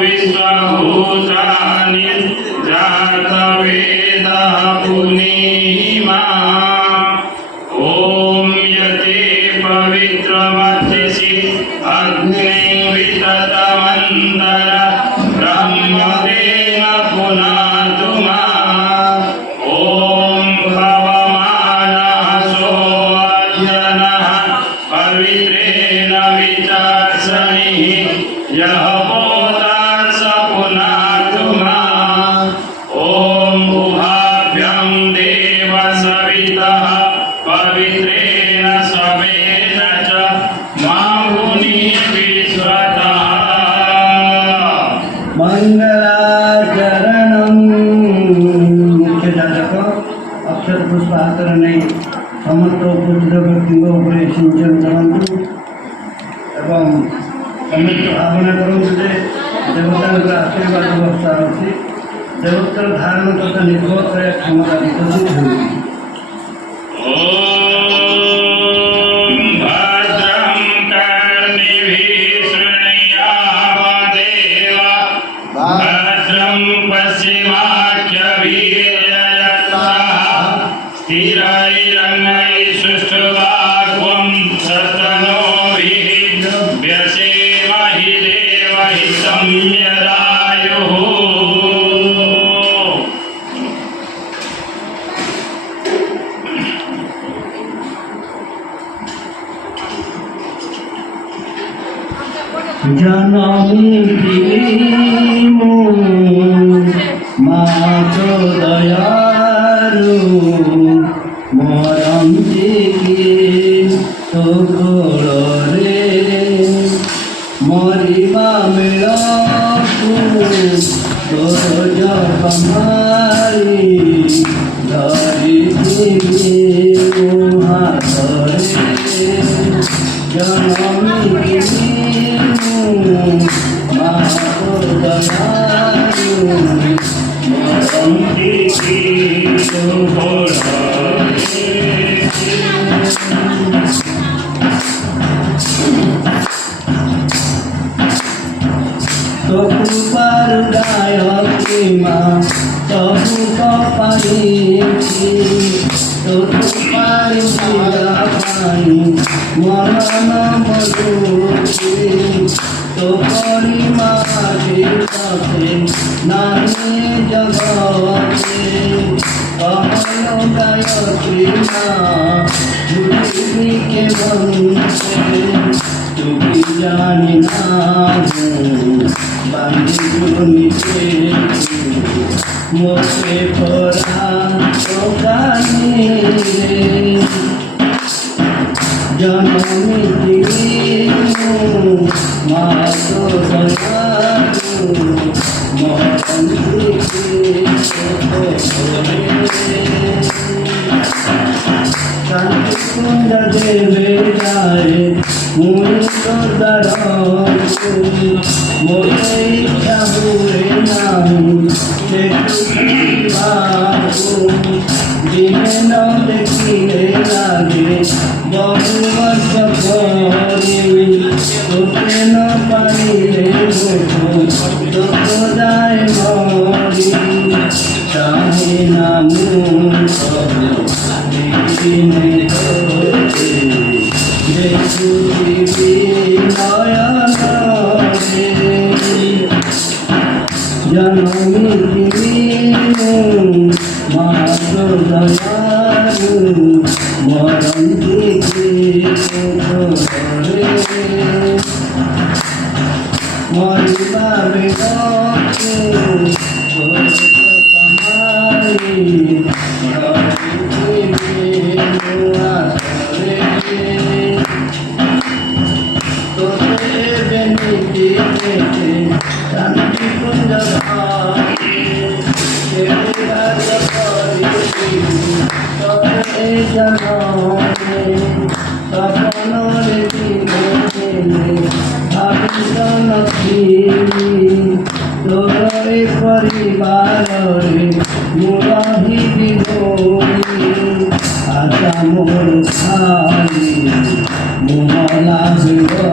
विश्वभूतानि जातवेदः पुनीमा ॐ यते पवित्रमतिसि अग्निर्विततमन्तर ब्रह्मदेव पुनातु माम् ॐ पवमानः सोऽर्जनः पवित्रेण विचासनिः यः पोतात् स पुनातु माम् ॐ उभाभ्यं देव सवितः पवित्रेण समेन च मां मुनिः मंगलाचरणं मुख्य जातक अक्षर पुष्प हातरे नहीं समस्त उपस्थित व्यक्ति उपरे सिंचन करतु एवं समस्त भावना करूँ जे देवता आशीर्वाद व्यवस्था अच्छी देवता धारण तथा निर्भर करे क्षमता विकसित होगी। भद्रं स्थिरैरङ्गैः सुष्ठुवाग्वं सतनोभिः व्यसेमहि देवहितं यदायुः। जननी दिमु मातो दयालु मरम दिके तो गोरे मरिबा मेलाकु तोर जपमारी धरि दिके हातरे जननी मातो दयालु मरम दिके तो गोरे तो कृपार गायत्री माँ तबु कपाली तो कृपार जिला पानी मरण मरुची तो करी मागे सके नानी जगते कहलो गायत्री माँ पृथ्वी के बनते तुकी जानी ना बांधिके मोके परा तो गानी जननी दिनु मातो दयालु मरम दिके शांति कुंज देवे जाए मुनिको दरसु मोरे इच्छा हुए नाही दिने न देखिले लागे बहु वर्ष परे तोते न पाइले भोको तो जाए मरी चाहे नामू दिने तोते देखु दिवी नयन जननी दिनु मातो दयालु मरम दिके गोरे मरिबा बेगते कमाई तोते बेनिके शांति कुंज तोरे परिवार मुरही बिगोरी आशा मोर खाली मोहला बिगो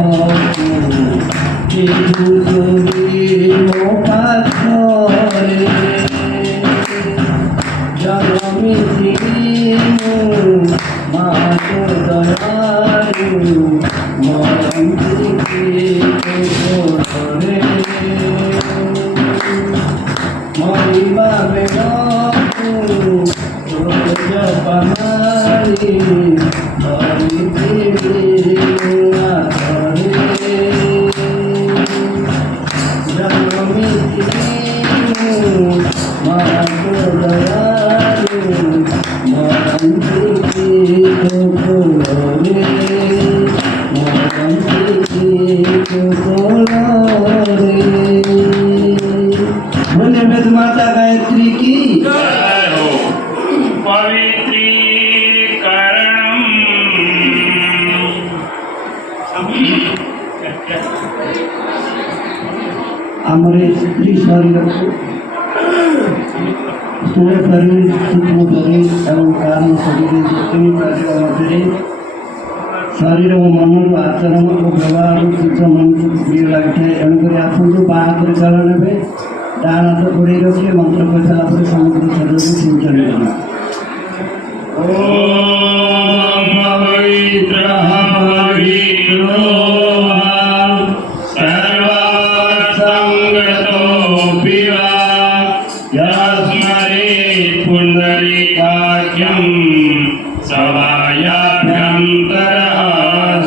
माता गायत्री की जय हो। पवित्रीकरणम् हमारे स्त्री शरीर को स्थूल शरीर सूक्ष्म शरीर एवं कारण शरीर तीन शरीर मध्य शरीर और मन आचरण और व्यवहार शुद्ध मनुष्य प्रिय लगे एणुक आसतु बाहर चलन में डाण हाथ घोड़े रखिए मंत्र कही सारापर समुद्र शरीर को सिंचन करना ॐ पवित्रः पवित्रो वा सर्वासङ्गतोऽपि वा यस्मरेत् पुण्डरीकाख्यं सवायाभ्यन्तरः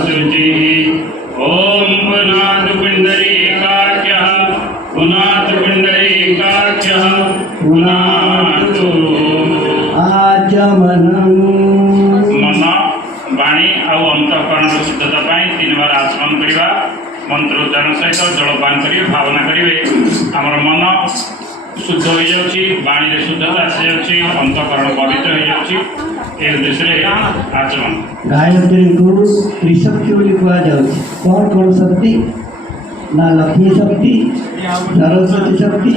शुचिः ॐ पुनातु पुण्डरीकाख्यः पुनातु पुण्डरीकाख्यः पुनातु आचमनम मन वाणी आउ अंतकरण शुद्धता पाई 3 बार आचमन करवा मंत्र उच्चारण सहित जलपान करेंगे भावना करेंगे आमर मन शुद्ध हो जाऊँगी वाणी रे शुद्धता आसी जाऊँगी अंतकरण पवित्र हो जाऊँगी ए उद्देश्य आचमन गायत्री को त्रिशक्ति बोली कहा जाउछि कौन कौन शक्ति ना लक्ष्मी शक्ति सरस्वती शक्ति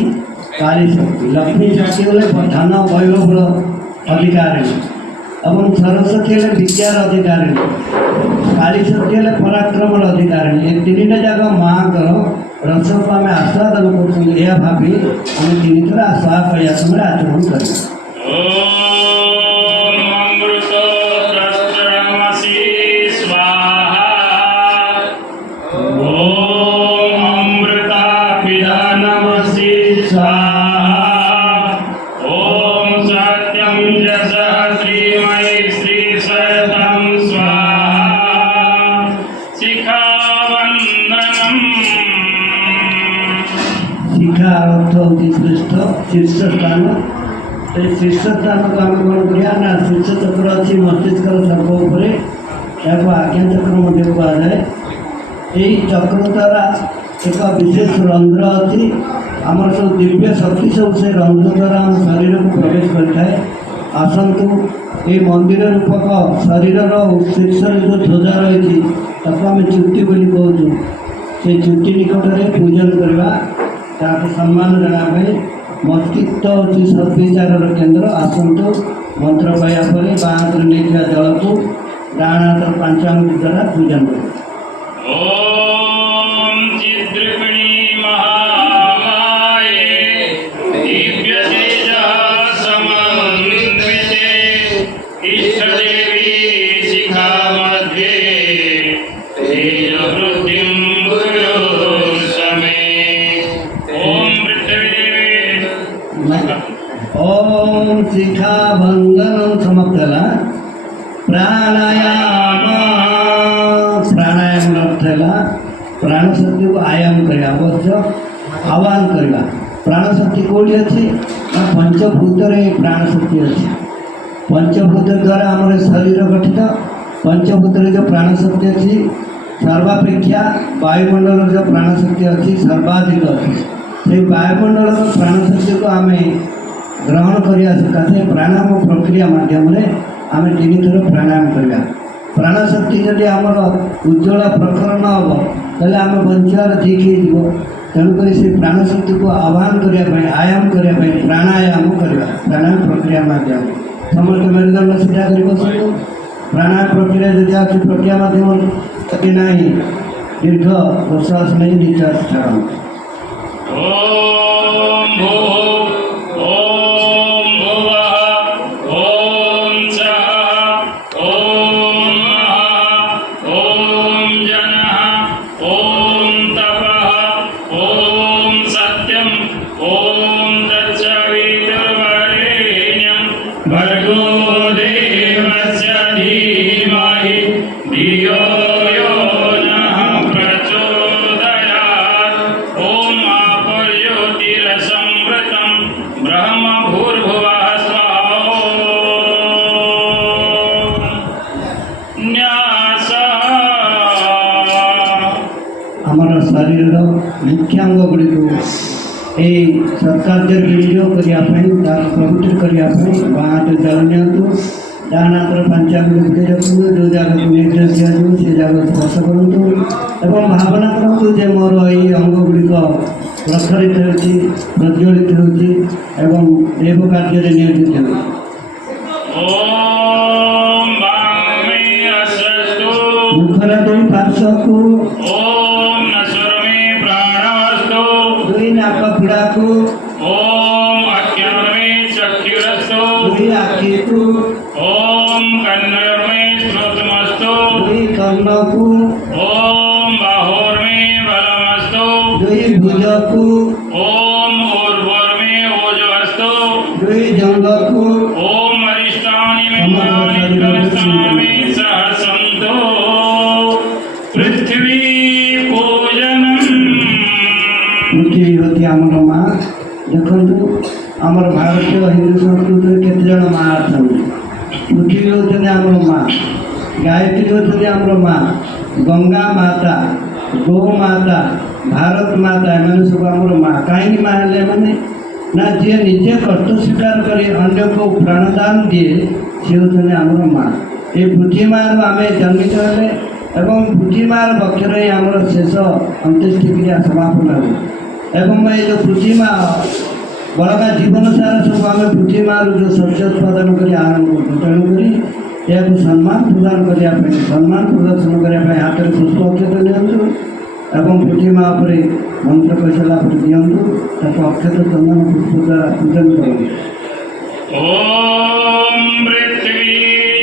काली शक्ति लक्ष्मी शक्ति बोले धन वैभव अधिकारी एवं सरस्वती हेले विद्यार अधिकारी काली शक्ति हेले पराक्रम अधिकारी ये तीन जाक माँ रस को आम आस्वादन कर भावी आम तीन थर आस्वा करिया समय आचरण कर ॐ अमृतोत्रमसि स्वाहा ॐ अमृतापिधानमसि स्वाहा ॐ सत्यं यशः श्रीमयि श्रीसततं स्वाहा शिखावन्दनम् शिखा अर्थ होती श्रेष्ठ शीर्ष स्थान शीर्ष स्थान को आम कौन करिया ना शीर्ष चक्र अच्छी मस्तिष्क सर्प उपर या आज्ञा चक्र मध्य कहुए यही चक्र द्वारा एक विशेष रंध्र अच्छी आमर सब दिव्य शक्ति सब से रंध्र द्वारा आम शरीर को प्रवेश करता है आसतु ये मंदिर रूपक शरीर शीर्ष जो ध्वजा रही आम चुट्टी बोली कहूँ से चुट्टी निकट में पूजन करवा ताकि सम्मान जनापे मस्तिष्क होती सद्विचार केन्द्र आसतु मंत्र पाया पर बाहर नहीं जल को डाण हाथ पंचांग द्वारा पूजन कर ॐ चिद्रगणी महामाये दिव्यतेजः समन्विते इष्टदेवी शिखा मध्ये तेजवृद्धिं गुरु समे ॐ पृथ्वीदेवी ओम शिखा बंधन समाप्तला प्राणायाम प्राणायाम अर्थ है प्राणशक्ति को आयाम करवा अवश्य आह्वान करवा प्राणशक्ति कौटी अच्छी ना पंचभूत प्राणशक्ति अच्छी पंचभूत द्वारा आम शरीर गठित पंचभूत जो प्राणशक्ति अच्छी सर्वापेक्षा वायुमंडल जो प्राणशक्ति अच्छी सर्वाधिक अच्छी से वायुमंडल प्राणशक्ति को आम ग्रहण करवा सकाशे प्राणायाम प्रक्रिया मध्यम आम 3 थर प्राणायाम करवा प्राणशक्ति जदि आमर उज्ज्वल प्रखर न हम तेल आम बचार ठीक हो तेणुक से प्राणशक्ति को आह्वान करने आयाम करने प्राणायाम करवा प्राणायाम प्रक्रिया मध्यम समस्त मेरुदंड सीधा कर बसतु प्राणायाम प्रक्रिया जदि अच्छी प्रक्रिया मध्यम ना दीर्घ प्रश्वास नहीं निश्वास छाड़ ॐ भूः ॐ भुवः ॐ सः ॐ महः ॐ जनः ॐ तपः ॐ सत्यं ॐ तत्सवितुर्वरेण्यं भर्गो देवस्य धीमहि धियो यो नः प्रचोदयात् ॐ आपर्योतिरसंवृतं ब्रह्म भूर्भुवः स्वः न्यासः आमर शरीर मुख्यांग गुड़ी এই ସତ୍କାର୍ଯ୍ୟ ବିନିଯୋଗ କରିବା ପାଇଁ ତାକୁ ପବିତ୍ର କରିବା ପାଇଁ ବାହାରେ ଜଳ ନିଅନ୍ତୁ। ଡାହାଣ ହାତର ପାଞ୍ଚାଙ୍ଗୁଳି ଭିତରେ ରଖନ୍ତୁ। ଯେଉଁ ଜାଗାକୁ ନିର୍ଦ୍ଦେଶ ଦିଆଯିବ ସେ ଜାଗାକୁ ସ୍ପର୍ଶ କରନ୍ତୁ ଏବଂ ଭାବନା କରନ୍ତୁ ଯେ ମୋର ଏହି ଅଙ୍ଗ ଗୁଡ଼ିକ ପ୍ରଖରିତ ହେଉଛି, ପ୍ରଜ୍ୱଳିତ ହେଉଛି ଏବଂ ଦେବ କାର୍ଯ୍ୟରେ ନିୟୋଜିତ ହେଉଛି। ओम वामे अस्तु ମୁଖର ଦୁଇ ପାର୍ଶ୍ୱକୁ ओम नश्वर में प्राणस्तु ଦୁଇ ନାକ ଫୁଡ଼ାକୁ ओम अज्ञान में चक्षुरस्तु ଦୁଇ ଆଖିକୁ ओम कन्नड़ में श्रोत्रमस्तु ଦୁଇ କର୍ଣ୍ଣକୁ ओम बाहोर में बलमस्तु ଦୁଇ ଭୁଜକୁ ओम ऊर्ध्वर में ओजवस्तु ଦୁଇ ଜଙ୍ଘକୁ ओम अरिष्टानि में मनानि क्रमस्थानि सहसन्तो पृथ्वी पूजनम् ପୃଥିବୀ ହେଉଛି ଆମର ମା। ଦେଖନ୍ତୁ ଆମର ଭାରତୀୟ ହିନ୍ଦୁ ସଂସ୍କୃତିରେ କେତେଜଣ ମା ଅଛନ୍ତି। ପୃଥିବୀ ହେଉଛନ୍ତି ଆମର ମା, ଗାୟତ୍ରୀ ହେଉଛନ୍ତି ଆମର ମା, ଗଙ୍ଗା ମାତା, ଗୋମାତା, ଭାରତ ମାତା, ଏମାନେ ସବୁ ଆମର ମା। କାହିଁକି ମା ହେଲେ ଏମାନେ? ନା ଯିଏ ନିଜେ କଷ୍ଟ ସ୍ୱୀକାର କରି ଅନ୍ୟକୁ ପ୍ରାଣଦାନ ଦିଏ ସେ ହେଉଛନ୍ତି ଆମର ମା। ଏ ପୃଥିବୀ ମା'ରୁ ଆମେ ଜନ୍ମିତ ହେଲେ ଏବଂ ପୃଥିବୀ ମା'ର ପକ୍ଷରେ ହିଁ ଆମର ଶେଷ ଅନ୍ତ୍ୟେଷ୍ଟି କ୍ରିୟା ସମାପନ ହେବ ଏବଂ ଏଇ ଯେଉଁ ପୃଥିବୀ ମା ବଳକା ଜୀବନ ସାରା ସବୁ ଆମେ ପୃଥିବୀ ମା'ରୁ ଯେଉଁ ଶସ୍ୟ ଉତ୍ପାଦନ କରି ଆରମ୍ଭ କରୁଛୁ। ତେଣୁକରି ଏହାକୁ ସମ୍ମାନ ପ୍ରଦାନ କରିବା ପାଇଁ, ସମ୍ମାନ ପ୍ରଦର୍ଶନ କରିବା ପାଇଁ ହାତରେ ପୁଷ୍ପ ଅକ୍ଷତ ନିଅନ୍ତୁ ଏବଂ ପୃଥିବୀ ମା ଉପରେ ମନ୍ତ୍ର କହିସାରିଲା ପରେ ଦିଅନ୍ତୁ। ତାକୁ ଅକ୍ଷତ ଚନ୍ଦନ ପୁଷ୍ପ ଦ୍ୱାରା ପୂଜନ କରନ୍ତୁ। ओम पृथ्वी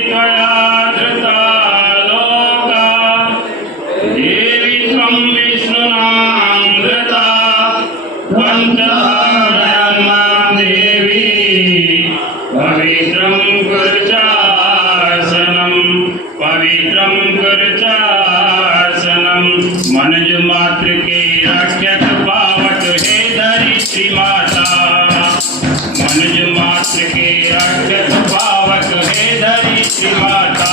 त्वया धृता लोका देवी त्वं विष्णुनां धृता पञ्चधारयां मां देवी पवित्रं कुरु चासनं पवित्रं कुरु चासनं मनुज मात्र के रक्षक पावक हे धरित्री माता मनुज मात्र के रक्षक पावक हे धरित्री माता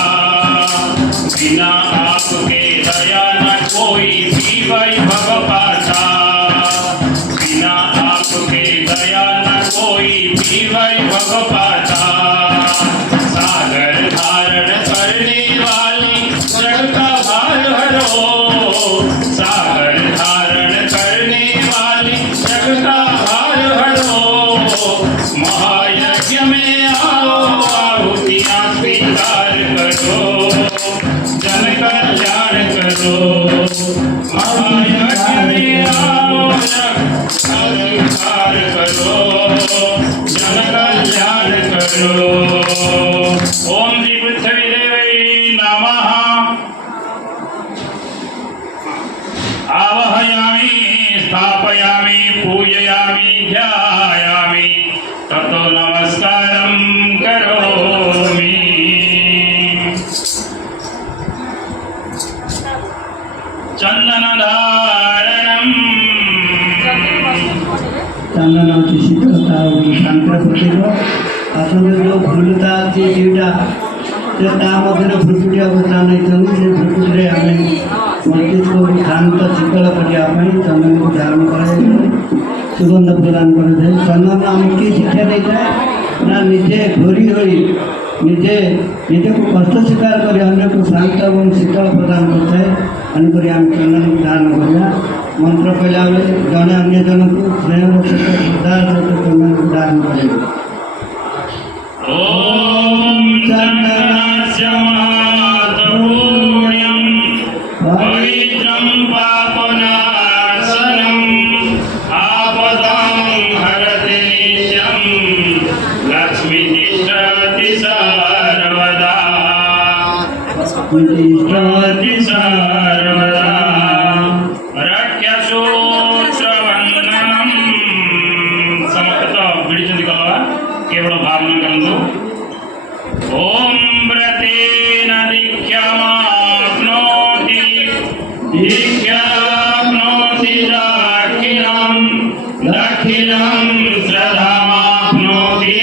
बिना आपके दया न कोई भी वैभव पाता बिना आपके दया न कोई भी वैभव पाता सागर धारण करने वाली जग का भार हरो सागर धारण करने वाली जग का भार हरो महायज्ञ में आओ आहुतियां स्वीकार करो जन कल्याण करो महायज्ञ में आओ स्वीकार करो जन कल्याण करो। ओम श्री पृथ्वी देवी नमः। आवहयामि स्थापयामि पूजयामि ध्यायामि ततो नमस्कारं करोमि। चन्दनधारणम् ଚନ୍ଦନ ହେଉଛି ଶୀତଳତା ଆଉ ଶାନ୍ତିର ପ୍ରତୀକ। ଆସନ୍ତୁ ଯେଉଁ ଭ୍ରୁଲତା ଅଛି ଦୁଇଟା ସେ ତା ମଧ୍ୟରେ ଭ୍ରୁକୁଟି ଅବସ୍ଥାନ ନେଇଛନ୍ତି। ସେ ଭ୍ରୁକୁଟିରେ ଆମେ ମସ୍ତିଷ୍କକୁ ଶାନ୍ତ ଶୀତଳ କରିବା ପାଇଁ ଚନ୍ଦନକୁ ଧାରଣ କରାଯାଇଥାଏ, ସୁଗନ୍ଧ ପ୍ରଦାନ କରାଯାଏ। ଚନ୍ଦନ ଆମକୁ କି ଶିକ୍ଷା ଦେଇଥାଏ? ନା ନିଜେ ଘୋରି ହୋଇ ନିଜକୁ କଷ୍ଟ ସ୍ୱୀକାର କରି ଅନ୍ୟକୁ ଶାନ୍ତ ଏବଂ ଶୀତଳ ପ୍ରଦାନ କରିଥାଏ। ତେଣୁକରି ଆମେ ଚନ୍ଦନକୁ ଧାରଣ କରିବା। ମନ୍ତ୍ର କହିଲା ବେଳେ ଜଣେ ଅନ୍ୟ ଜଣଙ୍କୁ ସ୍ନେହର ସହିତ ଶ୍ରଦ୍ଧାର ସହିତ ଚନ୍ଦନକୁ ଧାରଣ କରିବେ। ओम चन्दनस्य महत्पुण्यं पवित्रं पापनाशनं आपदां हरति नित्यं लक्ष्मी तिष्ठति सर्वदा तिष्ठति सर्वदा रक्षसूत्रवन्दनं समस्त बिडिचंदी कलवा केवल भावना करंतु। ओम व्रतेन दीक्षामाप्नोति दीक्षाप्नोति दाक्षिणां श्रद्धामाप्नोति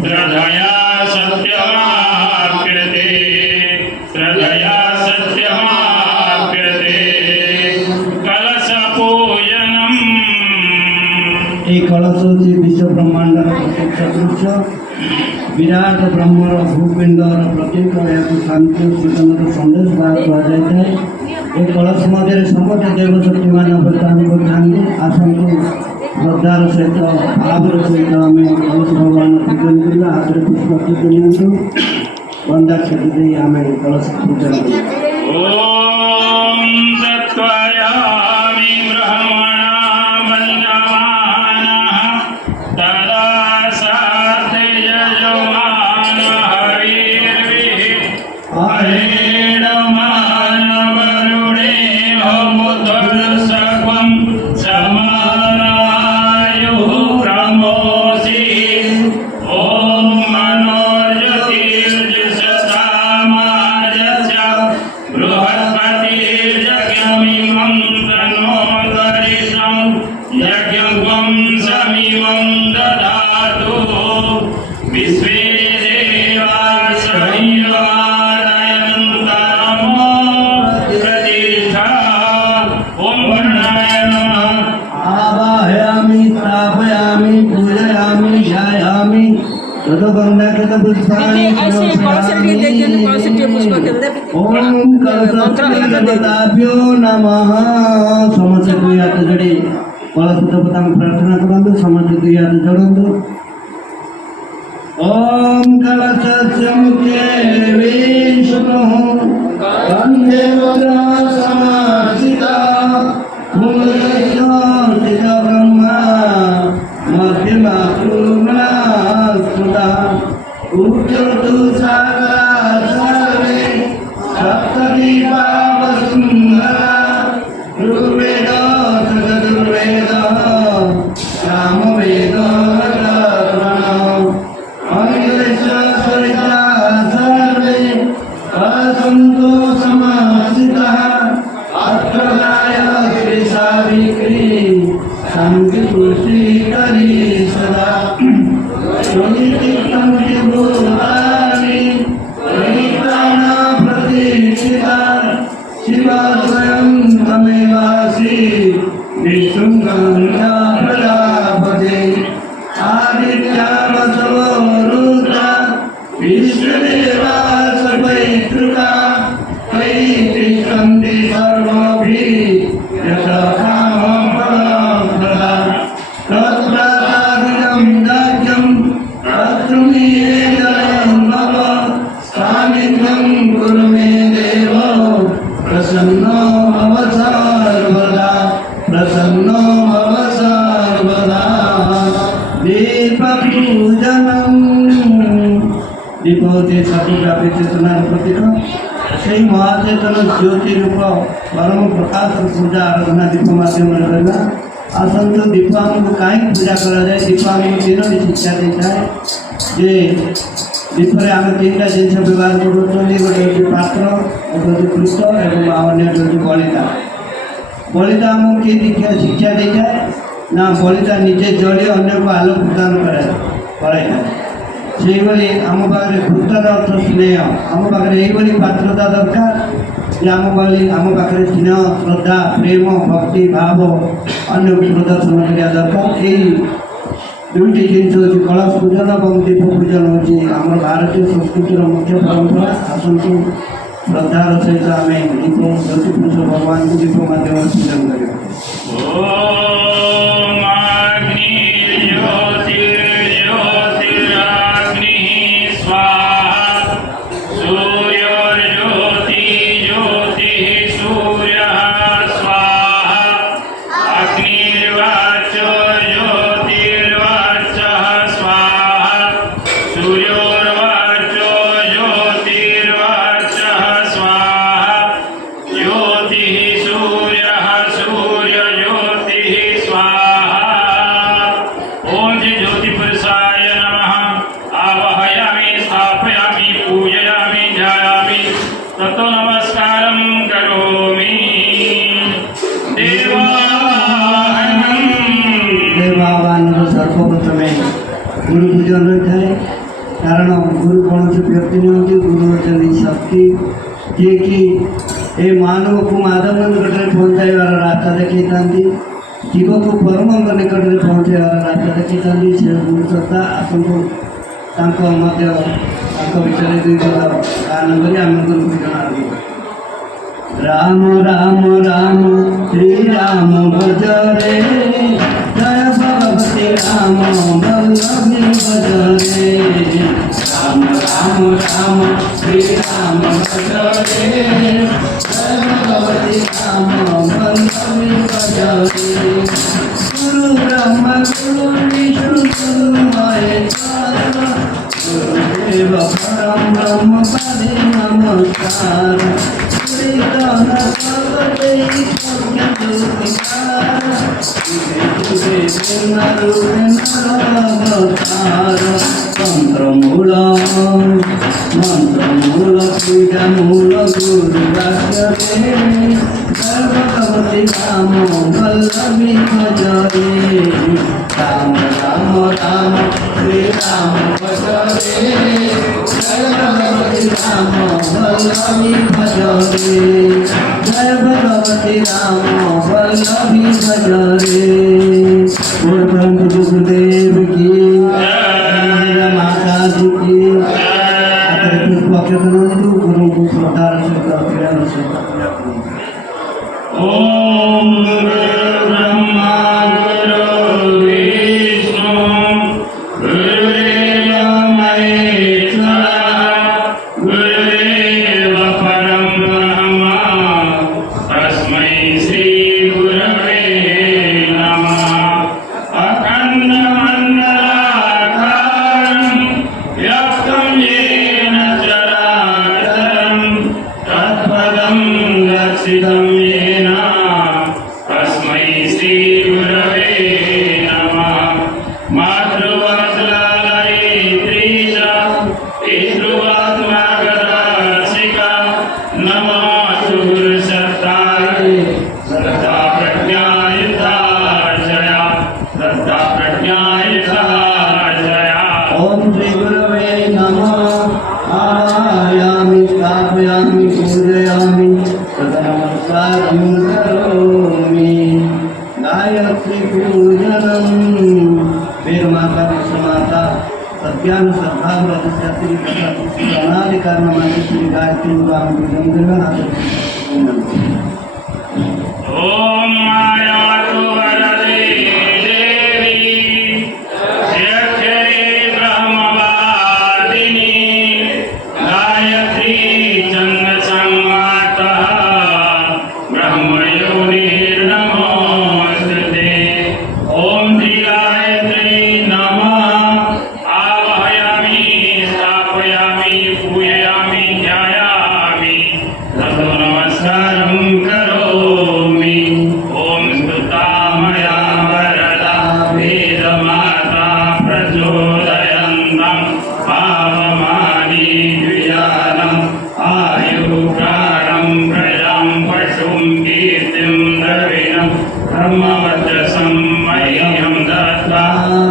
श्रद्धया सत्यमाप्यते श्रद्धया सत्यमाप्यते कलशपूजनं এই କଳସ ହେଉଛି ବିଶ୍ୱ ବ୍ରହ୍ମାଣ୍ଡର ପ୍ରତୀକ ସଦୃଶ ବିରାଟ ବ୍ରହ୍ମର ଭୂପିଣ୍ଡର ପ୍ରତୀକ ଏହାକୁ ଶାନ୍ତି ସୂଚନାର ସନ୍ଦେଶ ବା କୁହାଯାଇଥାଏ। ଏ କଳସ ମଧ୍ୟରେ ସମସ୍ତ ଦେବଶକ୍ତିମାନେ ଅବସ୍ଥାନ କରିଥାନ୍ତି। ଆସନ୍ତୁ ଶ୍ରଦ୍ଧାର ସହିତ ଭାବର ସହିତ ଆମେ କଳସ ଭଗବାନ ପୂଜନ କରିବା। ହାତରେ ପୁଷ୍ପଚୂତ ନିଅନ୍ତୁ, ବନ୍ଦାକ୍ଷତ ଦେଇ ଆମେ କଳସ ପୂଜନ କରିବା। ॐ तत्त्वयामि ब्रह्मणा वन्दमानः तदा साते यजमानः हविर्भिः हरेण मानवरुणेन मुदर्शकं समानायुः ब्रह्मोऽसि ॐ मनोर्ज्योतिर्जसतामाजस्य बृहस्पतिर्यज्ञमिमं तनोदरिषं यज्ञं समिमं ददातु विश्वे देवा सहिवादयन्तरमो प्रतिष्ठा ॐ वर्णाय नमः आवाहयामि स्थापयामि पूजयामि ध्यायामि तदबन्धाकृत पुष्पाणि ओम कलशदेवताभ्यो नमः। समस्त दुई हाथ जोड़ी कलश देवताଙ୍କୁ प्रार्थना କରନ୍ତୁ। ସମସ୍ତେ ଦୁଇ ହାତ ଯୋଡ଼ନ୍ତୁ। ओम कलशस्य मुखे विष्णु वन्दे समासिता मूलस्य ब्रह्मा मध्यमा स्मृता उच्चतु सागरा सर्वे सप्तदीपा वसुन्धरा ऋग्वेद सगदुर्वेद सामवेद सरिता सर्वे असन्तो समासितः अक्षराय श्री सावित्री संविपुष्टिकरी सदा भूतानि परित्राण प्रतिष्ठिता शिवा स्वयं तमेवासि विष्णुगङ्गा प्रजापते आदित्यावसवो रुद्रा विष्णुदेवा सर्वैतृका त्वयि तिष्ठन्ति सर्वभिः यथाकामं फलं प्रदा तत्प्रसादितं दास्यं तत्कृमीयेदयं मम सान्निध्यं कुरु मे देव प्रसन्नो भव सर्वदा प्रसन्नो भव सर्वदा। दीपपूजनं दीप होते सर्वव्यापी चेतनार प्रतीक সেই মহাচেতন জ্যোতি রূপ পরম প্রকাশ পূজা আরাধনা দীপ মাধ্যমে করবা। আসন্তু দীপ আমাকে কাহিঁকি পূজা করা যায়? দীপ আমাকে তিনোটি শিক্ষা ଦେଇଥାଏ যে দীপরে আমি তিনটা জিনিস ব্যবহার କରୁଛନ୍ତି। ଗୋଟେ ହେଉଛି ପାତ୍ର, ଗୋଟେ ହେଉଛି କୃତ ଏବଂ ଅନ୍ୟଟି ହେଉଛି ବଳିତା। ବଳିତା ଆମକୁ କିଏ ଶିକ୍ଷା ଦେଇଥାଏ ନା ବଳିତା ନିଜେ ଜଳି ଅନ୍ୟକୁ ଆଲୋକ ପ୍ରଦାନ କରାଇଥାଏ। ସେଇଭଳି ଆମ ପାଖରେ କୃତର ଅର୍ଥ ସ୍ନେହ। ଆମ ପାଖରେ ଏଇଭଳି ପାତ୍ରତା ଦରକାର ଯେ ଆମ ପାଖରେ ସ୍ନେହ ଶ୍ରଦ୍ଧା ପ୍ରେମ ଭକ୍ତି ଭାବ ଅନ୍ୟକୁ ପ୍ରଦର୍ଶନ କରିବା ଦରକାର। ଏଇ ଦୁଇଟି ଜିନିଷ ହେଉଛି କଳସ ପୂଜନ ଏବଂ ଦୀପ ପୂଜନ ହେଉଛି ଆମର ଭାରତୀୟ ସଂସ୍କୃତିର ମୁଖ୍ୟ ପରମ୍ପରା। ଆସନ୍ତୁ ଶ୍ରଦ୍ଧାର ସହିତ ଆମେ ଦୀପ ଜ୍ୟୋତି ପୁରୁଷ ଭଗବାନଙ୍କୁ ଦୀପ ମାଧ୍ୟମରେ ପୂଜନ କରିବା। ततो नमस्कारं करोमि देवावानर सर्वप्रथमे गुरु पूजन रही है। कारण गुरु कौन से व्यक्ति नहीं गुरु होती शक्ति जी कि ये मानव को माधव मंदिर पहुँचाइबार रास्ता देखी था। ଜୀବକୁ ପରମଙ୍କ ନିକଟରେ ପହଞ୍ଚାଇବାର ରାସ୍ତା ଦେଖିଛନ୍ତି। ସେ ଗୁରୁସତ୍ତା ଆପଣଙ୍କୁ ତାଙ୍କ ମଧ୍ୟ ତାଙ୍କ ବିଷୟରେ ଦୁଇ ପଦ ଗାନ କରି ଆମେ ଗୁରୁକୁ ଜଣାବୁ। ରାମ ରାମ ରାମ ଶ୍ରୀରାମ ଭଜରେ ଜୟ ଭଗବତୀ ରାମ ବଲ୍ଲଭୀ ଭଜରେ। ରାମ ରାମ ରାମ ଶ୍ରୀରାମ ଭଜରେ ଜୟ ଭଗବତୀ ରାମ ବଲ୍ଲଭୀ ଭଜରେ। गुरु ब्रह्मा गुरु विष्णु गुरु महेश्वर गुरुदेव परम ब्रह्म पादे नमस्कार। मंत्रमूल मंत्रमूल पूजा मूल गुरु वाक्य भगवती राम वल्लभी भजरे। राम राम राम श्री राम भजरे जय भगवती राम वल्लभी भजरे। जय भगवती राम वल्लभी भजरे। बोल प्रभु गुरुदेव की माता जी की। गुरु को श्रद्धार सहित प्रेम सहित पूजा करूँ। ओम गुरुर्ब्रह्मा गुरुर्विष्णु गुरुर्देव महेश्वरः गुरुदेव परं ब्रह्म तस्मै श्री गुरवे नमः। अखण्डमण्डलाकारं व्याप्तं येन चराचरं तत्पदं दर्शितं येन तस्मै श्री गुरवे नमः। मातृवत्सलालयित्री च पितृवात्मगदार्शिका नमोऽस्तु गुरुसत्तायै श्रद्धा प्रज्ञायुधार्चया श्रद्धा प्रज्ञायुधार्चया। ओम श्री गुरवे नमः। आवाहयामि स्थापयामि पूजयामि सदनमस्कारं करोमि। गायत्री पूजनं वेदमाता विश्वमाता सत्यान श्रद्धा व्रतस्यात्री प्रणाली कारणमाति श्री गायत्री वाम पूजन करना। ओम मायातु वरदे देवी यक्षरे ब्रह्मवादिनी गायत्री चन्द्रसंवातः ब्रह्मयोनिर्नमोऽस्तुते। ओम श्री गायत्री नमः। आवाहयामि स्थापयामि पूजयामि ध्यायामि ततो नमस्कारं करोमि। ओम स्तुता मया वरदा वेदमाता प्रचोदयन्तं पावमानि द्विजानम् आयुप्राणं प्रजां पशुं कीर्तिं द्रविणं ब्रह्मवचसं मह्यं दत्त्वा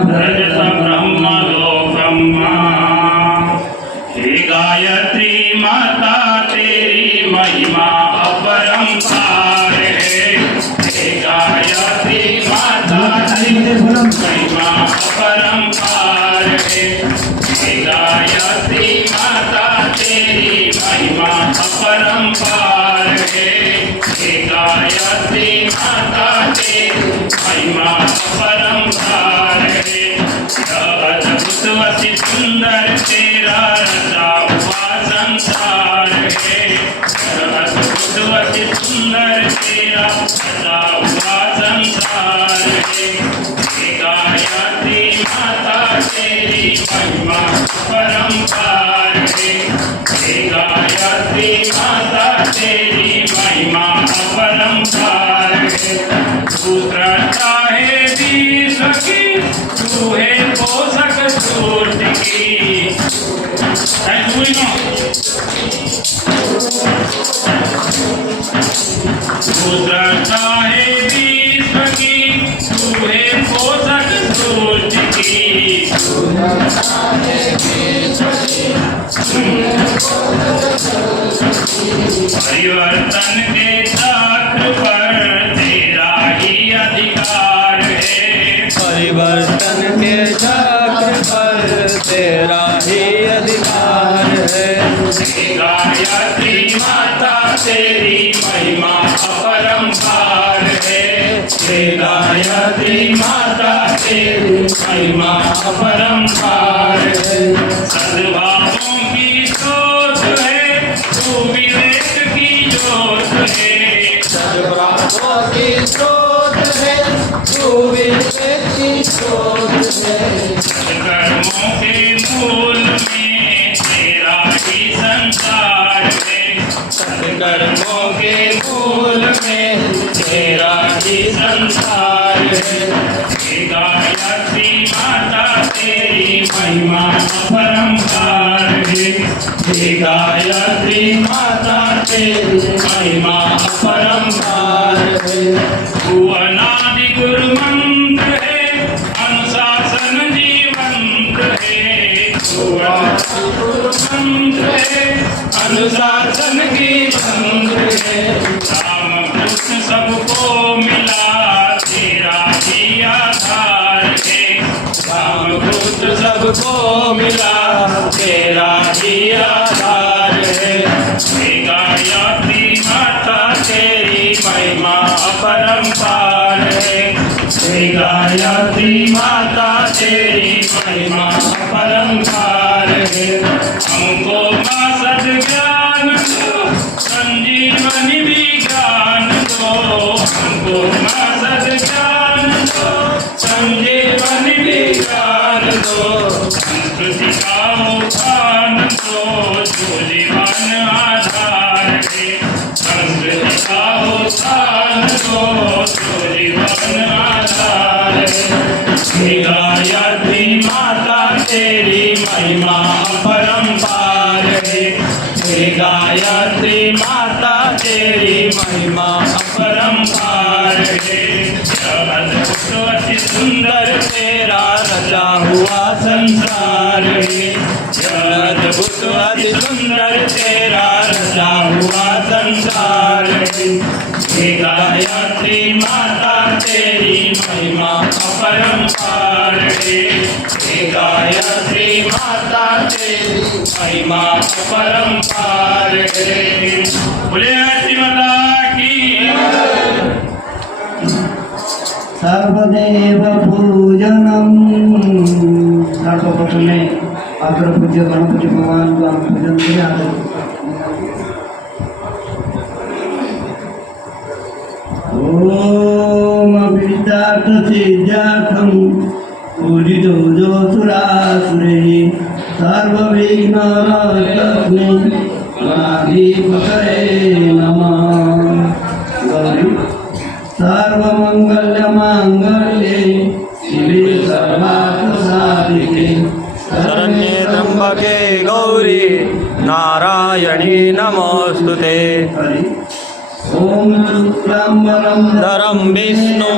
व्रजस ब्रह्मलोकं माम्। हे गायत्री माता तेरी महिमा अपरंपार है। हे गायत्री माता तेरी महिमा अपरंपार है। हे गायत्री माता तेरी महिमा अपरंपार है। हे गायत्री माता तेरी महिमा अपरंपार है। अद्भुत अति सुंदर तेरा रचा हुआ संसार है। अद्भुत अति सुंदर तेरा रचा हुआ संसार है। हे गायत्री माता तेरी महिमा परंपार है। हे गायत्री माता तेरी महिमा परंपार है। तू सृष्टा है विश्व की तू है पोषक सूर्य की। तू सृष्टा है विश्व की तू है पोषक सूर्य की। परिवर्तन के तत्व पर तेरा ही अधिकार परिवर्तन के चक्र पर तेरा ही अधिकार है। गायत्री माता तेरी महिमा अपरंपार है। हे गायत्री माता तेरी महिमा अपरंपार है। सद्भावों की स्रोत है, तू विवेक की ज्योत है। सद्भावों की स्रोत है, तू विवेक की स्रोत है। कर्मों के मूल में तेरा ही संसार है। सत्कर्मों के मूल में तेरा ही संसार है। हे गायत्री माता तेरी महिमा अपरंपार है। हे गायत्री माता तेरी महिमा अपरंपार है। तू अनादि गुरु मंत्र है, अनुशासन जीवंत है। तू अनादि गुरु मंत्र है, अनुशासन की मंत्र है। राम कृष्ण सबको मिला तेरा ही आधार है। राम पुत्र सबको मिला तेरा ही आधार है। हे गायत्री माता तेरी महिमा अपरंपार है। हे गायत्री माता तेरी महिमा अपरंपार है। हमको माँ सद्ज्ञान दो, संजीवनी विज्ञान दो। हमको माँ सद्ज्ञान दो, संजीवनी विज्ञान दो। संस्कृति का उत्थान दो, जो जीवन आधार है। संस्कृति का उत्थान दो, जो जीवन आधार है। हे गायत्री माता तेरी महिमा अपरंपार है। हे गायत्री माता तेरी महिमा अपरंपार है। अद्भुत अति सुंदर तेरा रचा हुआ संसार है। अद्भुत अति सुंदर तेरा रचा हुआ संसार है। हे गायत्री माता तेरी महिमा अपरंपार है। हे गायत्री माता तेरी महिमा अपरंपार है। बोले गायत्री माता की सर्वदेव पूजनम। सर्वप्रथमे अग्र पूज्य गणपति भगवान को हम पूजन से आदर ओम विद्यार्थ सिद्धार्थम पूजितो जो सुरासुरे सर्वविघ्नहर्तस्मै गणाधिपतये नमः। गौरी सर्वमंगल्यमांगल्ये शिवे सर्वार्थसाधिके शरण्ये त्र्यंबके गौरी नारायणी नमोस्तुते। हरि ओम शुक्लांबरं धरं विष्णु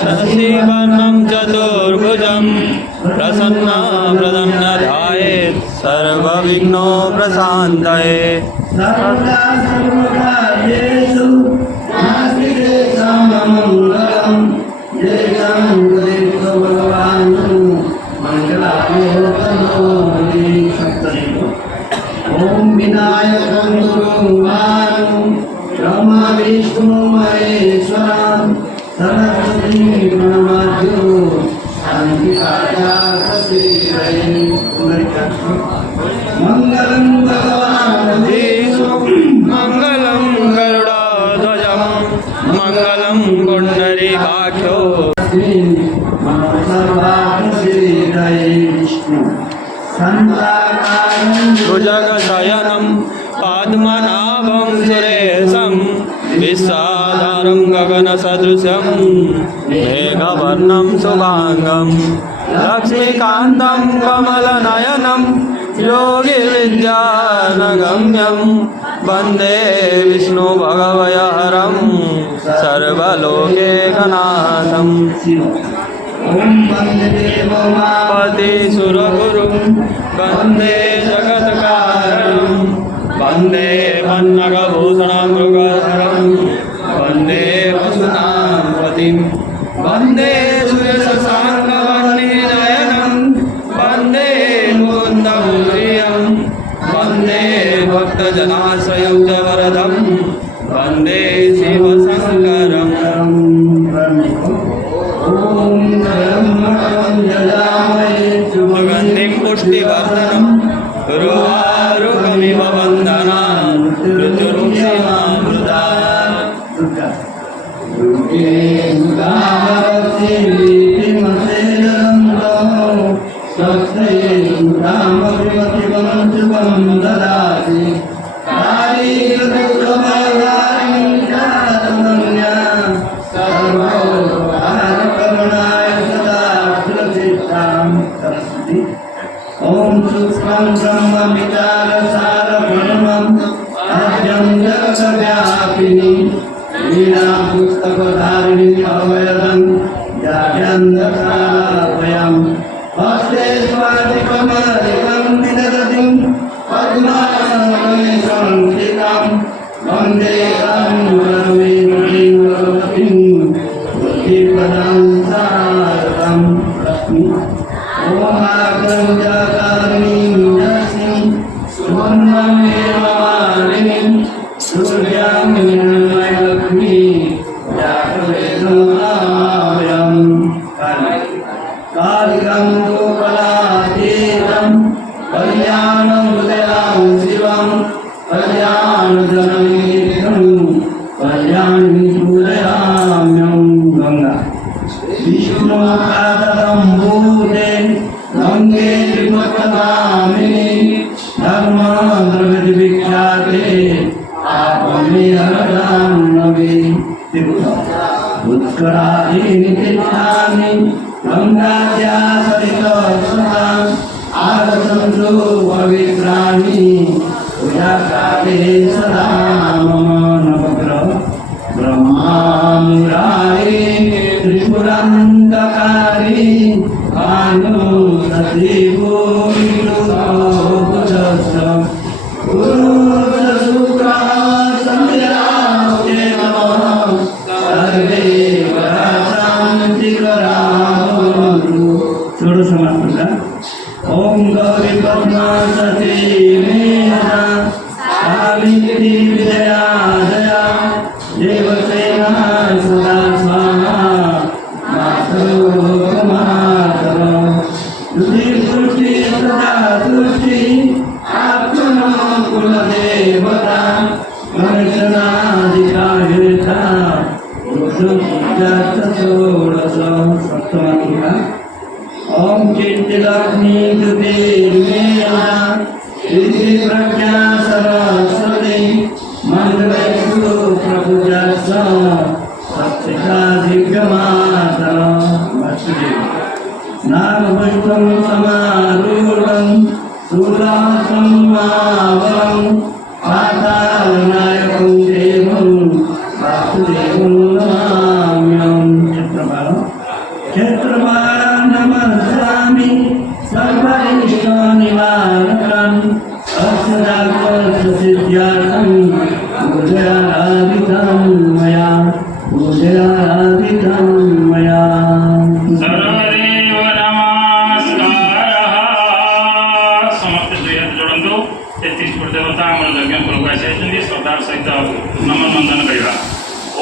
शशिवर्णं चतुर्भुजं प्रसन्नवदनं ध्यायेत् सर्वविघ्नोपशान्तये। सर्वदा सर्वकार्येषु नास्तिकेषां मङ्गलं। जय शङ्करेश भगवान् मङ्गलायोतनोरि सप्तदेव। ओम विनायकं गुरुवान् ब्रह्मा विष्णु महेश्वरं सरस्वती प्रणमाद्यो मंगलं भगवान् मङ्गलं गरुडाध्वजं मङ्गलं पुण्डरीकाक्षो भुजगशयनं पद्मनाभं सुरेशं विश्वाधारं गगनसदृशं मेघवर्णं शुभाङ्गं लक्ष्मीकान्तं कमलनयनं योगिविद्यानगम्यं वन्दे विष्णुभगवयहरं सर्वलोकैकनाथं। पति सुरगुरुं वन्दे जगत्कारणं वन्दे पन्नगभूषणं मृगधरं वन्दे वसुनां पतिं वन्दे सुरशशाङ्क त्र्यम्बकं यजामहे सुगन्धिं पुष्टिवर्धनं उर्वारुकमिव बन्धनान् मृत्युरुक्षीमामृतात्। ओम सूक्ष्मं ब्रह्म विचारसार ब्रह्मं अद्यं जगद्व्यापिनी लीला पुस्तकधारिणी अवयदं जाड्यन्धकाराभयं हस्ते स्वादिकमलिकं विदधतिं पद्मासनं संस्थितं वन्दे तं वरवीं भगवतीं बुद्धिप्रदां सारदं रश्मि ओमाग्रं जगामिनीं यस्मिं सुवर्णमेव मालिनीं सूर्यां लक्ष्मी जातवेदनाभयं कालिकं गोकलातीतं कल्याणं हृदयां शिवं कल्याणजननीतं कल्याणी पूजयाम्यं गंगा विष्णुपादम्बूते गंगे त्रिपथगामिनी धर्मद्रविख्याते आपमे हरजाह्नवी उत्करादीनि तीर्थानि गंगाद्या सरितस्वतां आगच्छन्तु पवित्राणि पूजाकाले सदा मम नवग्रह ब्रह्मामुरारी त्रिपुरान्तकारी भानुसतीभूमिरुद्रस्य गुरुशुक्रासंध्यास्ते नमः सर्वे वरशान्तिकरावन्तु षोडशमात्मका ॐ गौरी पद्मा सती मेधा सावित्री विजया दया देवसेना सदा स्वाहा मातरो दृष्टि सदा दृष्टि आत्मनो कुलदेवता गणेशनादिकार्यता षोडश सप्तमात्मिका ओम चित्तलक्ष्मी दुर्गेर्मेधा सिद्धि प्रज्ञा सरस्वती मंगलेषु प्रपूजास सत्सिका दिव्यमाता वासुदेव नागभैरवं समारूढं शूलासं महाबलं पातालनायकं देवं वासुदेवं नमाम्यहं क्षेत्रपालं नमस्यामि सर्वैष्णवनिवारकम् अक्षरार्थसिद्ध्यार्थं पूजयाराधितं मया पूजयाराधितं मया सर्वदेव नमस्कारः समस्त द्वैत जोड़ंतु 33 कोटी देवता आमर यज्ञ प्रकाशयितुं श्रद्धार सहित नमन वंदन करिवा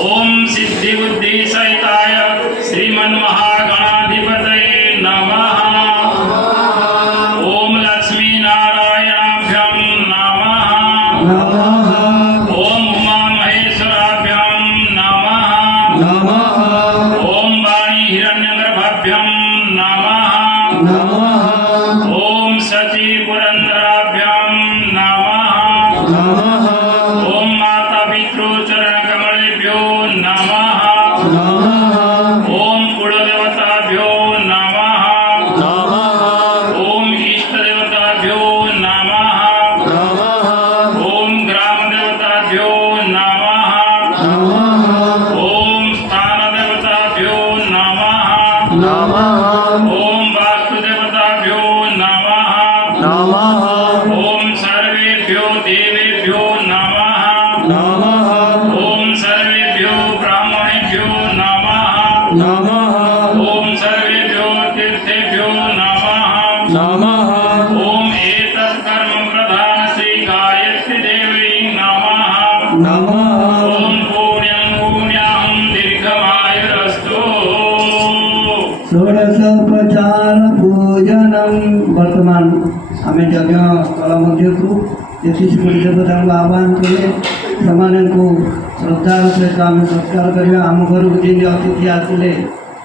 ओम सिद्धि बुद्धि सहिताय श्रीमन्महागणाधिपतये नमः ओम लक्ष्मी नारायणाभ्यं नमः ओम उमा महेश्वराभ्यं नमः ओम वाणी हिरण्यगर्भाभ्यं नमः ओम सची पुरंदराभ्यं नमः ओम माता पितृ चरण कमलेभ्यो नमः ओम कुलदेवताभ्यो नमः ओम इष्टदेवताभ्यो नमः ओम ग्रामदेवताभ्यो नमः ओम स्थानदेवताभ्यो नमः ओम वास्तुदेवताभ्यो नमः ओम सर्वेभ्यो देवेभ्यो नमः ओम सर्वेभ्यो ब्राह्मणेभ्यो नमः ओम सर्वेभ्यो तीर्थेभ्यो नमः ओम एतत् कर्म प्रधान श्री गायत्री देवी नमः ओम पुण्यं पुण्याहं दीर्घमायुरस्तु षोडशोपचार पूजनम वर्तमान आम यज्ञ स्थल मध्य को 33 कोटी देवता को आह्वान कले से श्रद्धार सहित आम सत्कार करवा आम घर को जी अतिथि आसिले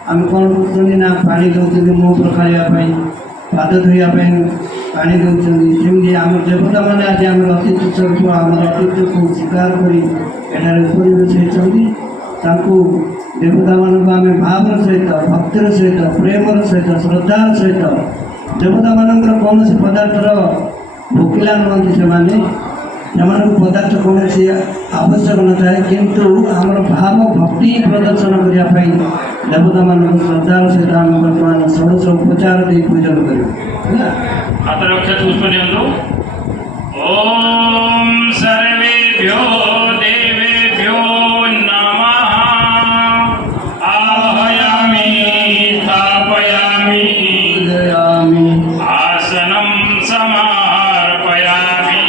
आम कौन कर पा दौरान मुँह प्रखाड़ापी पाद धोवाई पा दौरान आम देवता मैंने आज आम अतिथि स्वरूप आम अतिथि को स्वीकार कर उपवेश देवता मान आम भाव सहित भक्तिर सहित प्रेमर सहित श्रद्धार सहित देवता मान कौन से पदार्थर भोकिला नुहति से पदार्थ कौन आवश्यक न थाए किंतु आम भाव भक्ति प्रदर्शन करने देवता मान श्रद्धार सहित आम बर्तमान षोडश उपचार दे पूजन कर ओम सर्वेभ्यो देवेभ्यो नमः आह्वयामि स्थापयामि आसनं समर्पयामि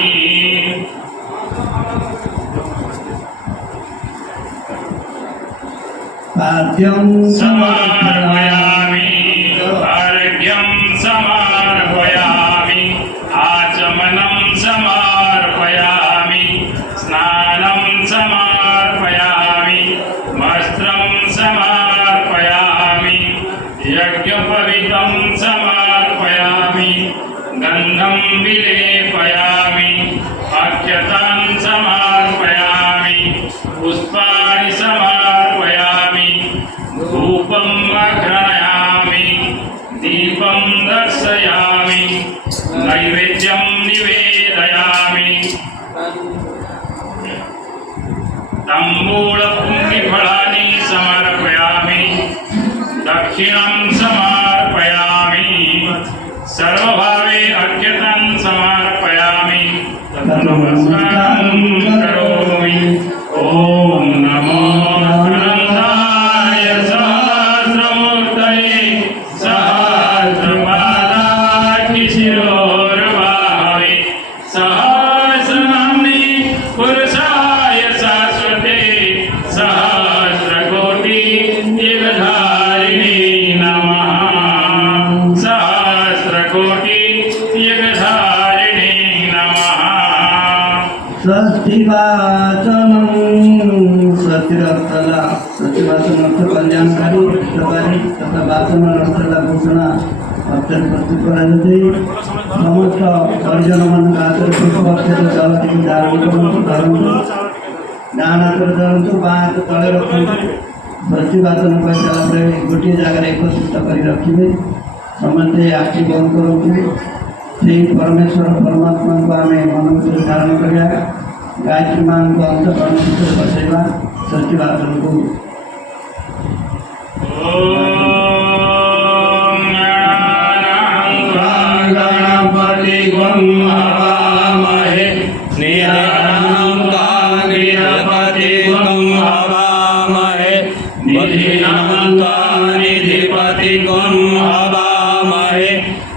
पाद्यं समर्पयामि अर्घ्यं समर्पयामि आचमनं समर्पयामि स्नानं समर्पयामि वस्त्रं समर्पयामि यज्ञोपवीतं समर्पयामि गन्धं विलेपयामि अक्षतां समर्पयामि पुष्पाणि समर्पयामि धूपं अघ्राणयामि दीपं दर्शयामि नैवेद्यं निवेदयामि तम्बूलपुण्यफलानि समर्पयामि दक्षिणं समर्पयामि सर्वभावे अर्घ्यं समर्पयामि नमस्कारं करोमि ॐ नमो अनन्ताय सहस्रमूर्तये सहस्रपादाक्षिशिरोर्भावे सहस्रनाम्नि पुरुषाय शाश्वते सहस्रकोटि युगधारिणे नमः सहस्रकोटि युगधारिणे नमः स्वस्तिवाचनं स्वस्तिरर्थला स्वस्तिवाचन अर्थ कल्याणकारी हितकारी तथा वाचन अर्थला घोषणा अक्षर प्रस्तुत कराଯାଏ समस्त परिजन मान हाथ पुष्प अक्षर जल टी धारण करते धरतु डाण हाथ धरतु बाँ हाथ तले रखु स्वस्तिवाचन कही सारापर गोटे जगार एकत्रित कर रखिए समस्ते आखि बंद करूँ से परमेश्वर परमात्मा को आम मन भर धारण करा गायत्री माँ को अंतकरण बसैवा स्वस्तिवाचन को गणपति गं हवामहे निधपति गं हवामहे निधिपति गं हवामहे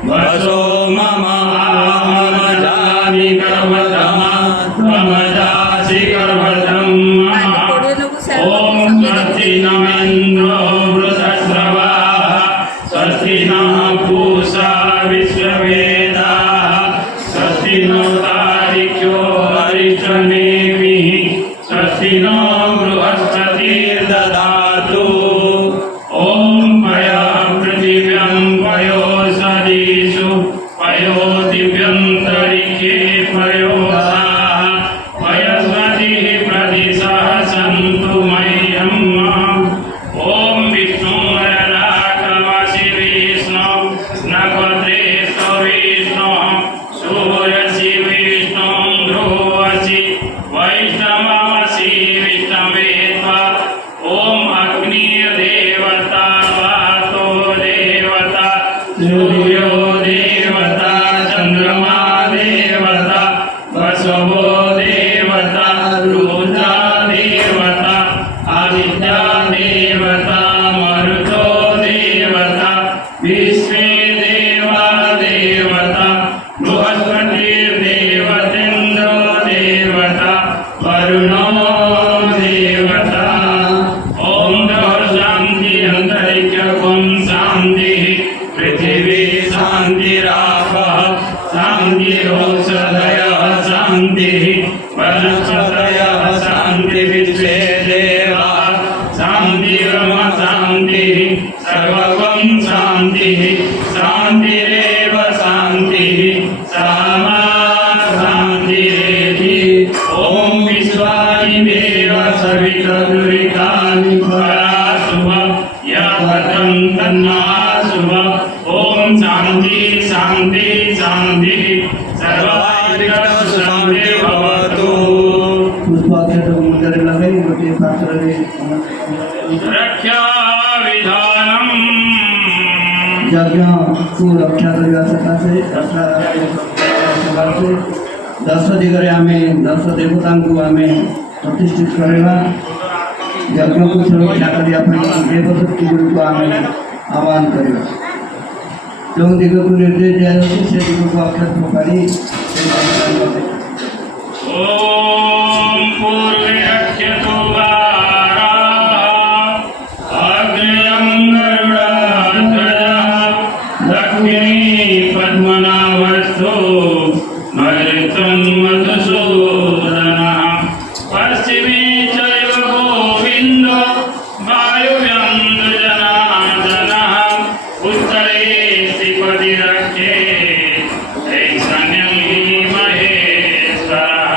वसो मम अहमजामि गर्भधमा त्वमजासि गर्भधम् ॐ स्वस्ति न इन्द्रो वृषस्रवाः स्वस्ति न पूषा विश्ववेदाः स्वस्ति नो तारिक्यो अरिष्टनेमिः स्वस्ति नो बृहस्पतिर्दधातु ॐ पया पृथिव्यां पयो सदीषु पयो दिव्यन्तरिक्षे पयोधाः पयस्पतिः प्रदिशः सन्तु मह्यं ॐ विष्णुरराकमसि विष्णु नक्षत्रेषु विष्णु सूर्यसि विष्णु ध्रुवसि वैष्णवमसि विष्णवे त्वा ॐ अग्निर्देवता वातो देवता सूर्यो देवता चन्द्रमा देवता वसवो देवता रुद्रा देवता आदित्या देवता मरुतो देवता विश्वे देवा देवता बृहस्पतिर्देवतेन्द्रो देवता वरुणो देवता ॐ शान्ति अन्तरिक्ष शान्ति शान्तिरापः शान्तिरोषधयः शान्तिः वनस्पतयः शान्तिर्विश्वे देवाः शान्तिर्ब्रह्म शान्तिः सर्वं शान्तिः शान्तिरेव शान्तिः सामा शान्तिरेधि ॐ विश्वानि देव सवितर्दुरितानि पराशुभ यद्भद्रं तन्नाशुभ ॐ शान्ति शान्ति शान्तिः सर्वारिष्टशान्तिर्भवतु पुष्पाक्षर मुंडरे लगे गोटे पात्रे रक्षा विधानम् यज्ञ को रक्षा करने सकाशे दस दिगरे आम दस देवता को आम प्रतिष्ठित करवा यज्ञ को सुरक्षा करने देवशक्ति गुरु को आम आह्वान करवा जो दिग को निर्देश दिया से दिग को अक्षर पकड़ी ॐ पूर्वे रक्ष्यतु वाराः अग्र्यं गरुडध्वजः दक्षिणे पद्मनाभस्थो नैऋत्यं मधुसूदनः पश्चिमे चैव गोविन्दो वायुव्यं जनार्दनः उत्तरे श्रीपति रक्षे ईशान्यं हि महेश्वरः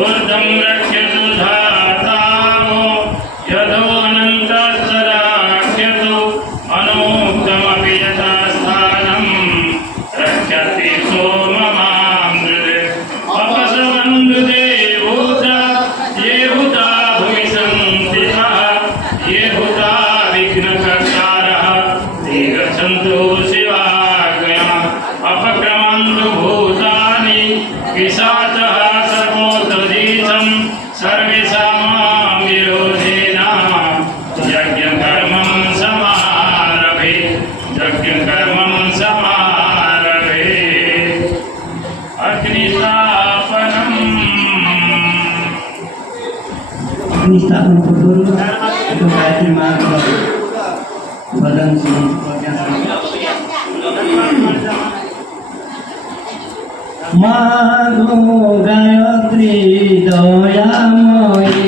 ऊर्ध्वं रक्षतु धातारो यदो अनन्तस्तदा रक्षतु अनुक्तमपि यथा स्थानं रक्षति सोममामृते अपसबन्धुदेवूता ये भूता भुवि संस्थिताः ये भूता विघ्नकर्तारः ते गच्छन्तु शिवाज्ञया अपक्रमन्तु भूतानि पिशाचः सर्वोत्तदीशं सर्वेषां विरोधेन यज्ञकर्मं समारभे यज्ञकर्मं समारभे अग्निस्थापनम् अग्निस्थापन को दूर तो गायत्री माँ का भजन सुन माधो गायत्री दयामयी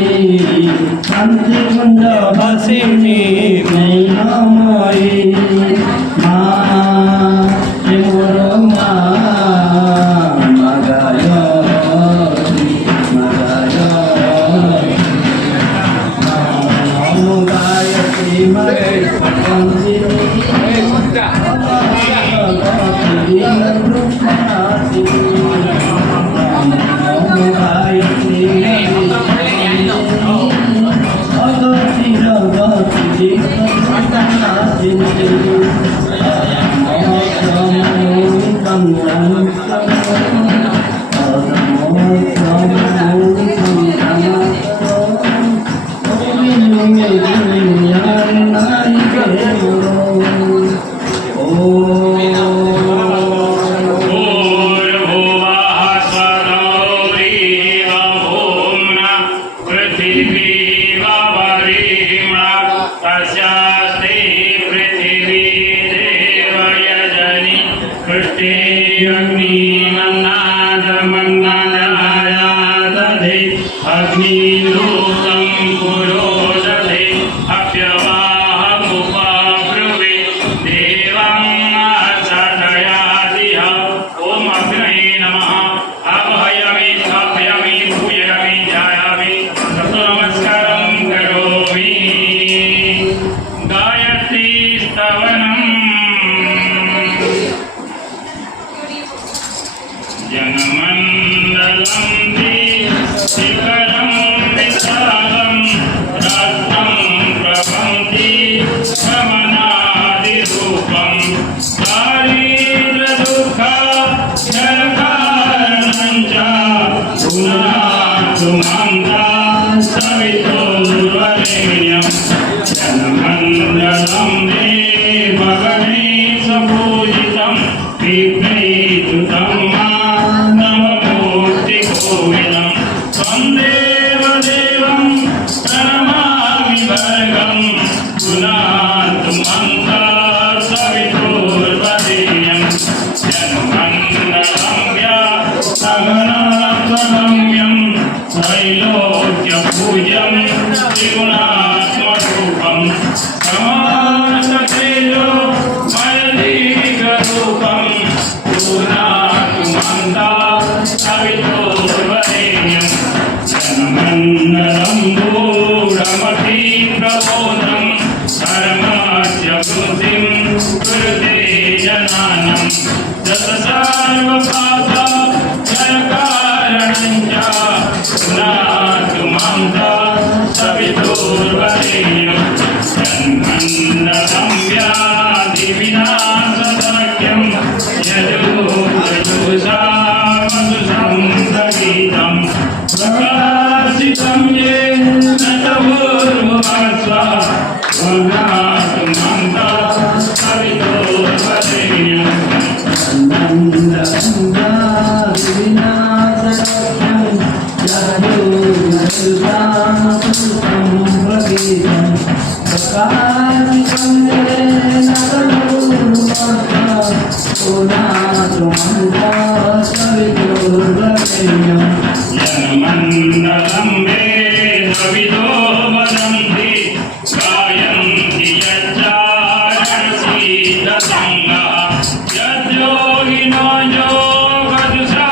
शांति कुंड हसिनी नैनमयी माँ शिवरो माँ गायत्री अग्निरूतं पुरोदधे अप्यवाहमुपब्रुवे देवं सदयादिह ॐ अग्नये नमः आवाहयामि स्थापयामि पूजयामि ध्यायामि ततो नमस्कारं करोमि गायत्री स्तवनम् जनमण्डलं शिखरं विशालं रत्नं प्रभन्ति रमणादिरूपं दारिद्र्यदुःखजनकारणं च पुनातु मन्दा सवितुर्वरेण्यं जनमण्डलं देवगणेशपूजितं विघ्नैस्तुतं नममूर्तिकोविदं त्वं देवदेवं प्रणमामि भर्गं पुनातु मन्दा सवितुर्वरेण्यं जनानं सर्वपाप जयकारणञ्च पुनातु मां सवितुर्वरेण्यं जन्मन्दं व्याधिविनाशतक्यं यजुषामसुसंसगीतं प्रकाशितं येन तवोर्भुवस्व पुनातु मां सवितुर्वरेण्यं जनमण्डलं मे सवितो वदन्ति गायन्ति यच्चारणसीदसङ्गः यद्योगिनो योगजुषांससङ्गः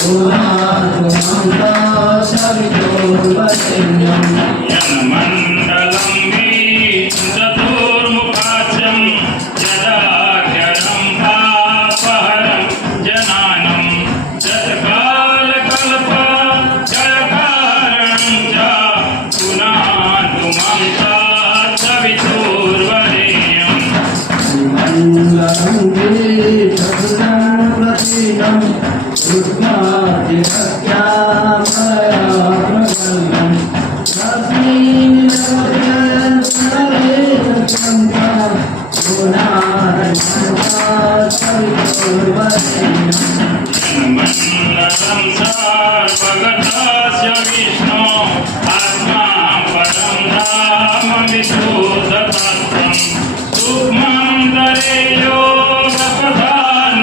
पुनातु मां सवितुर्वरेण्यं जनमण्डलं मे चतुर्मुखाख्यं यदाख्यं पापहरं जनानं जत्कालकल्प जयकारणं च पुनातु मां सवितुर्वरेण्यं जनमण्डलं सर्वगतस्य विष्णो आत्मा परं धाम विशुद्धतत्त्वं सूक्ष्मं दरे योगपथानुगम्यं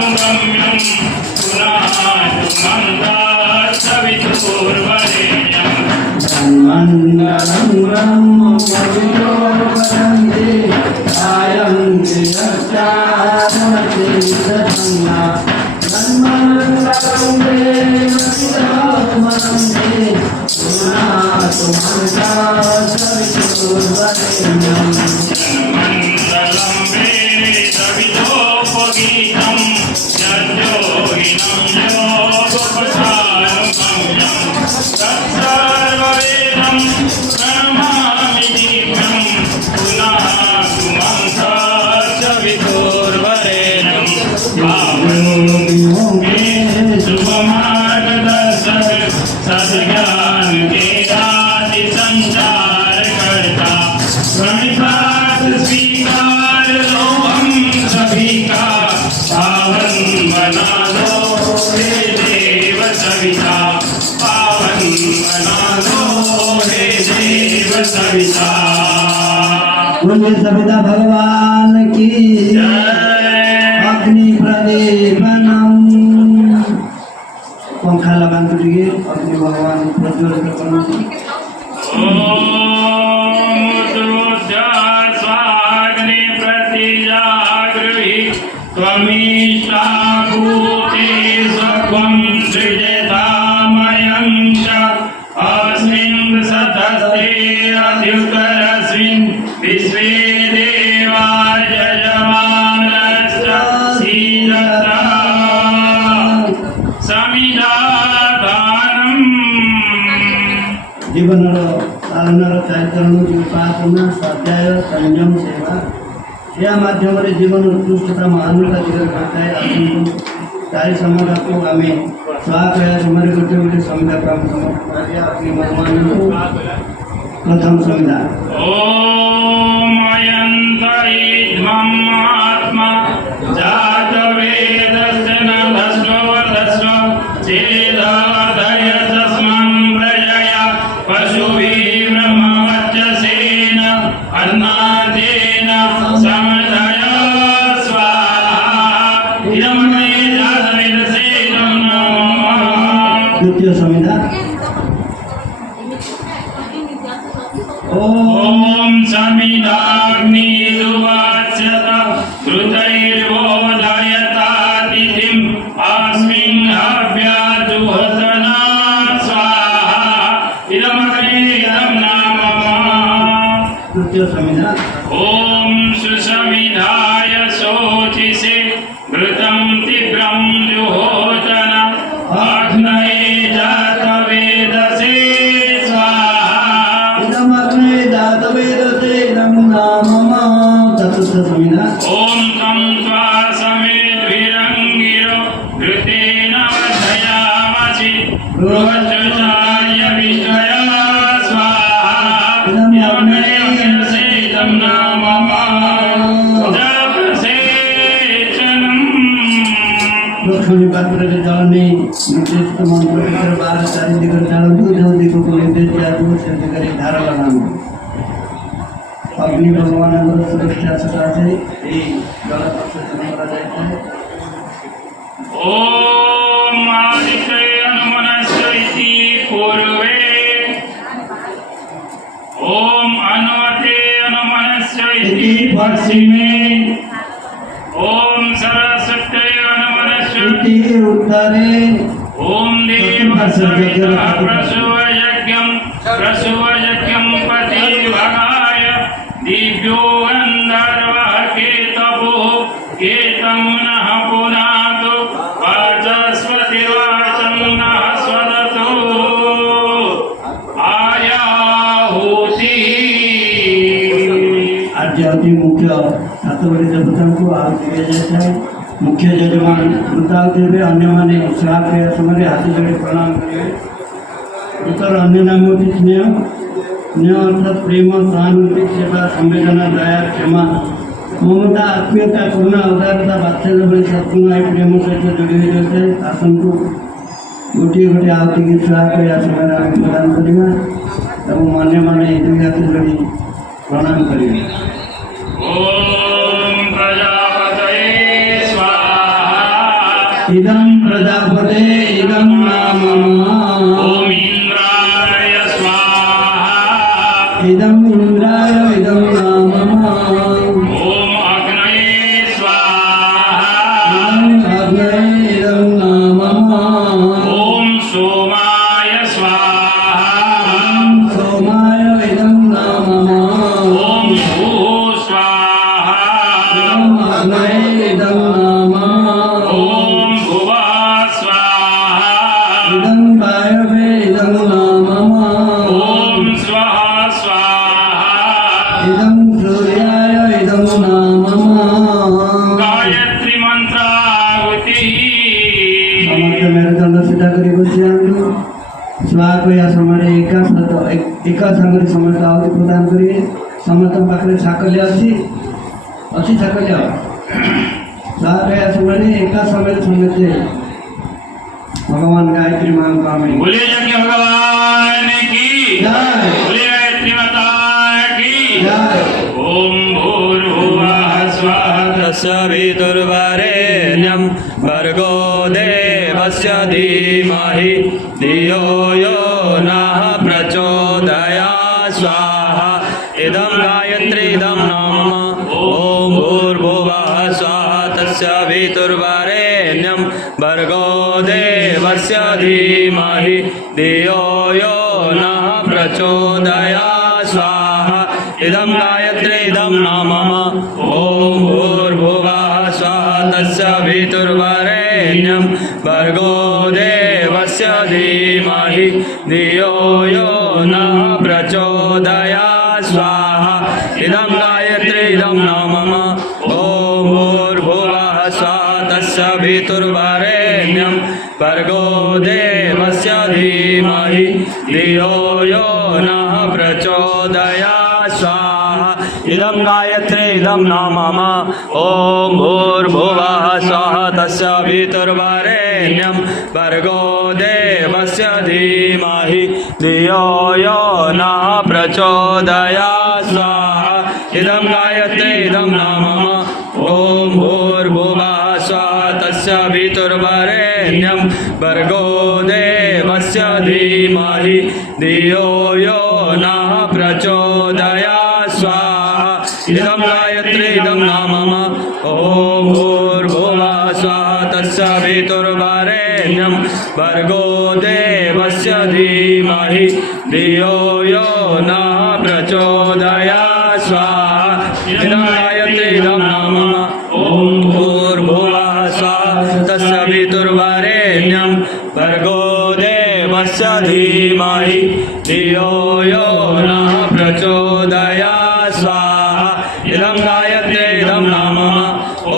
पुनातु मां सवितुर्वरेण्यं मण्डलं ब्रह्म पवित्रो वदन्ति गायन्ति यच्चारणते सत्सङ्गा मण्डलं मे वसितमनन्ति पुनातु मां सवितुर्वरेण्यं जनमण्डलं मे सवितोपगीतं यद्योगिनं योगपथानुगम्यं तत्सर्ववेदं प्रणमामि दिव्यं पुनातु मां सवितुर्वरेण्यं शुभमार्गदर्शक सद्ज्ञान के राति संचार करता प्रणिपात स्वीकार लो हम सभी का पावन बना दो हे देव सविता पावन बना दो हे देव सविता बोलिए सविता भगवान की जय अग्नि प्रदीपनम पंखा लगान दीजिए अग्नि भगवान प्रज्वलित करो स्वाग्नि प्रतिजागृहि त्वमीष्टाभूते स्वं सृजतामयं च अस्मिन् सतस्ते अध्युत्तरस्मिन् विश्वे देवा यजमानश्च सीदता समिधादानम् जीवन पालनार कार्यक्रम उपासना स्वाध्याय संयम सेवा या माध्यमाने जीवन उत्कृष्टता महानता दिगत करताय आपण काही समाजात आम्ही स्वाप्रयास हमारे करते हुए संविधा काम समर्थ आपली भगवान प्रथम संविधा ओम अयंत इद्मं आत्मा जात वेदस्य न धस्व चेदादय तस्मं प्रजया पशुभिः ब्रह्मवर्चसेन अन्नादेन समदय स्वाहा इदं मे जातवेदसे नमः द्वितीय संविधा ॐ समिधाग्निर्वाच्यत घृतैर्बोधयतातिथिम् अस्मिन् हव्याजुहोतना स्वाहा इदमग्रे इदं नाम तृतीय संविधान ॐ सुसमिधाय शोचिषे घृतं तीव्रं जुहोतन अग्नये जातवेदसे स्वाहा इदमग्ने जातवेदसे इदं नाम चतुर्थ संविधान ॐ तं त्वा समेद्भिरङ्गिरो घृतेन वर्धयामसि बृहच्चचार्य विषया स्वाहा इदमग्ने यसे इदं नाम लक्ष्मी पात्र के जल में निर्दिष्ट मंत्र के बाहर चारि दिगर चालू जो दिगो को निर्देश दिया तो सिद्ध करे धारा बनाना अग्नि भगवान सुरक्षा सदा से ये जल पक्ष करा जाता है ॐ आदित्य अनुमनस्य इति पूर्वे ॐ अनुमते अनुमनस्य इति पश्चिमे ॐ सरस्वत्यै अनुमनस्य इति उत्तरे ॐ देवसवितः प्रसूवयज्ञं पतिर्भगाय दिव्यो गन्धर्वः केतपुः केतमुनः पुनातु वाचस्पतिर्वाचं नः स्वदतु आयाहुतिः आद्यावती मुख्य सातवरी देवता को आहुति दिया जाता है मुख्य यजमान मृताहुति में अन्य माने श्राप के समय हाथ जोड़े प्रणाम करें उत्तर अन्य नाम होती स्नेह स्नेह अर्थात प्रेम सहानुभूति सेवा संवेदना दया क्षमा ममता आत्मीयता करुणा उदारता बात्सल्य भली सद्गुण है प्रेम सहित जोड़ी हुई जाते हैं आसनକୁ गोटे गोटे आहुति की श्राप या समय प्रदान करवा तब माने माने दुई हाथ जोड़ी प्रणाम करें ॐ प्रजापतये स्वाहा इदं प्रजापते इदं नाम ॐ इन्द्राय स्वाहा इदं इंद्राय इदं नाम ॐ अग्नये स्वाहा अग्नये इदं नाम ॐ सोमाय स्वाहा सोमाय इदं नाम ॐ भूः स्वाहा अग्नये इदं नाम ॐ भुवः स्वाहा इदं वायवे इदं नाम ॐ स्वः स्वाहा इदं सूर्याय इदं नाम गायत्री मन्त्राहुतिः समस्त मेरुदंड सीधा करी बसियांतु स्वाहा या समय एका संगरे समस्त आहुति प्रदान करिए समस्त पाखरे साकल्य अच्छी साकल्य स्वाहा या समय एका समय समस्त भगवान गायत्री महात्मा में बोले यज्ञ भगवान की जय बोले गायत्री माता की जय ओम भूर्भुवः स्वः तस्य विदुर्वरेण्यं भर्गो देवस्य धीमहि धियो यो नः प्रचोदयात् स्वाहा इदं गायत्री इदं नाम ॐ भूर्भुवः स्वः तस्य विदुर्वरेण्यं भर्गो देवस्य धीमहि धियो यो नः प्रचोदयात् स्वाहा इदं गायत्री इदं नाम ॐ भूर्भुवः स्वः तस्य विदुर्वरेण्यं भर्गो देवस्य धीमहि धियो यो नः प्रचोदयात् स्वाहा इदं गायत्री इदं नाम ॐ भूर्भुवः स्वः तस्य विदुर्वरेण्यं भर्गो देवस्य धीमहि धियो यो नः प्रचोदयात् स्वाहा इदं गायत्री इदं नाम ॐ भूर्भुवः स्वः तस्य विदुर्वरेण्यं भर्गो देवस्य धीमहि धियो यो नः प्रचोदयात् स्वाहा इदं गायत्री इदं नाम ॐ भूर्भुवः स्वः तस्य विदुर्वरेण्यं भर्गो देवस्य धीमहि धियो यो नः प्रचोदयात् इदं गायत्री इदं नाम मम ॐ भूर्भुवः स्वः तत्सवितुर्वरेण्यं भर्गो देवस्य धीमहि धियो यो नः प्रचोदयात् स्वाहा इदं गायत्री इदं नाम मम ॐ भूर्भुवः स्वः तत्सवितुर्वरेण्यं भर्गो देवस्य धीमहि धियो यो नः प्रचोदयात् स्वाहा इदं गायत्री इदं नाम मम ॐ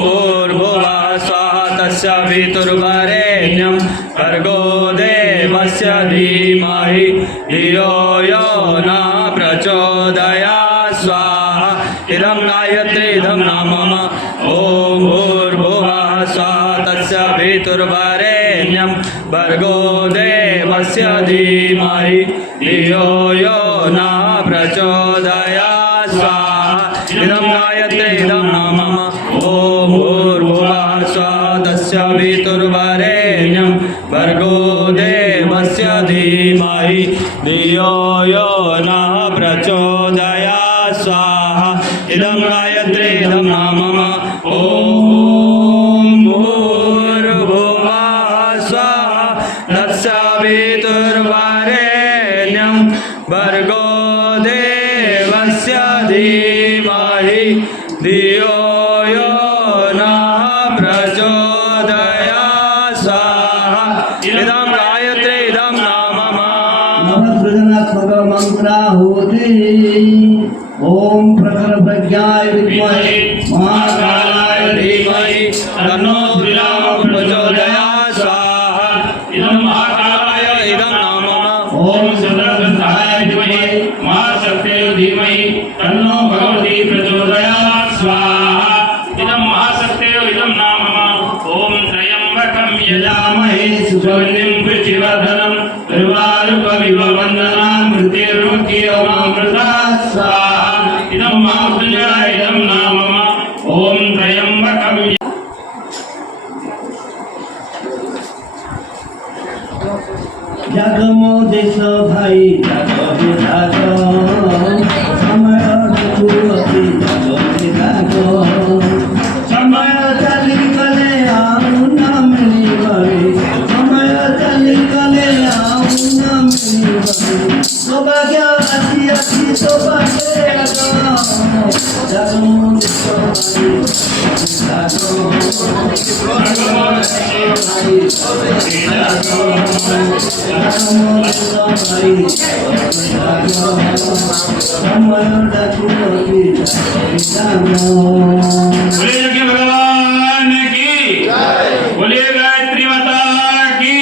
भूर्भुवः स्वः तस्य वितुर्वरेण्यं भर्गो देवस्य धीमहि धियो यो नः प्रचोदयात् स्वाहा इदं गायत्री इदं नाम मम ॐ भूर्भुवः स्वः तस्य वितुर्वरेण्यं भर्गो देवस्य धीमहि धियो यो नः प्रचोदयात् स्वाहा इदं गायत्री इदं नाम मम ॐ भूर्भुवः स्वः तस्य वितुर्वरेण्यं भर्गो देवस्य धीमहि धियो यो नः प्रचोदयात् स्वाहा इदं गायत्री इदं नाम मम ॐ भूर्भुवः स्वः तस्य वितुर्वरेण्यं भर्गो देवस्य धीमहि धियो यो नः प्रचोदयात् स्वाहा इदं गायत्री इदं नाम मम नवसृजनात्मक मंत्राहुति ओम प्रखर प्रज्ञाय विद्महे महाकालाय धीमहि तन्नो विराम प्रचोदयात् स्वाहा इदं महाकालाय इदं नाम मम ओम सदानंदाय विद्महे महाशक्ते धीमहि तन्नो भगवती प्रचोदयात् स्वाहा इदं महाशक्ते इदं नाम मम ओम त्र्यंबकं यजामहे सुगन्धिं पुष्टिवर्धनं उर्वारुकमिव वन्दनां मृत्युर्मुक्तियोमामृतात् स्वाहा इदं महामृत्युंजयाय इदं नाम मम ओम त्र्यंबकं जागमो देश भाई जागो जाग समय दुखुअति जागो समय चाली कले आउ नाम निभरे समय चाली कले आउ नाम निभरे सौभाग्य आसी आसी सौभाग्य जागमो देश भाई बोलिए यज्ञ भगवान की बोलिए गायत्री माता की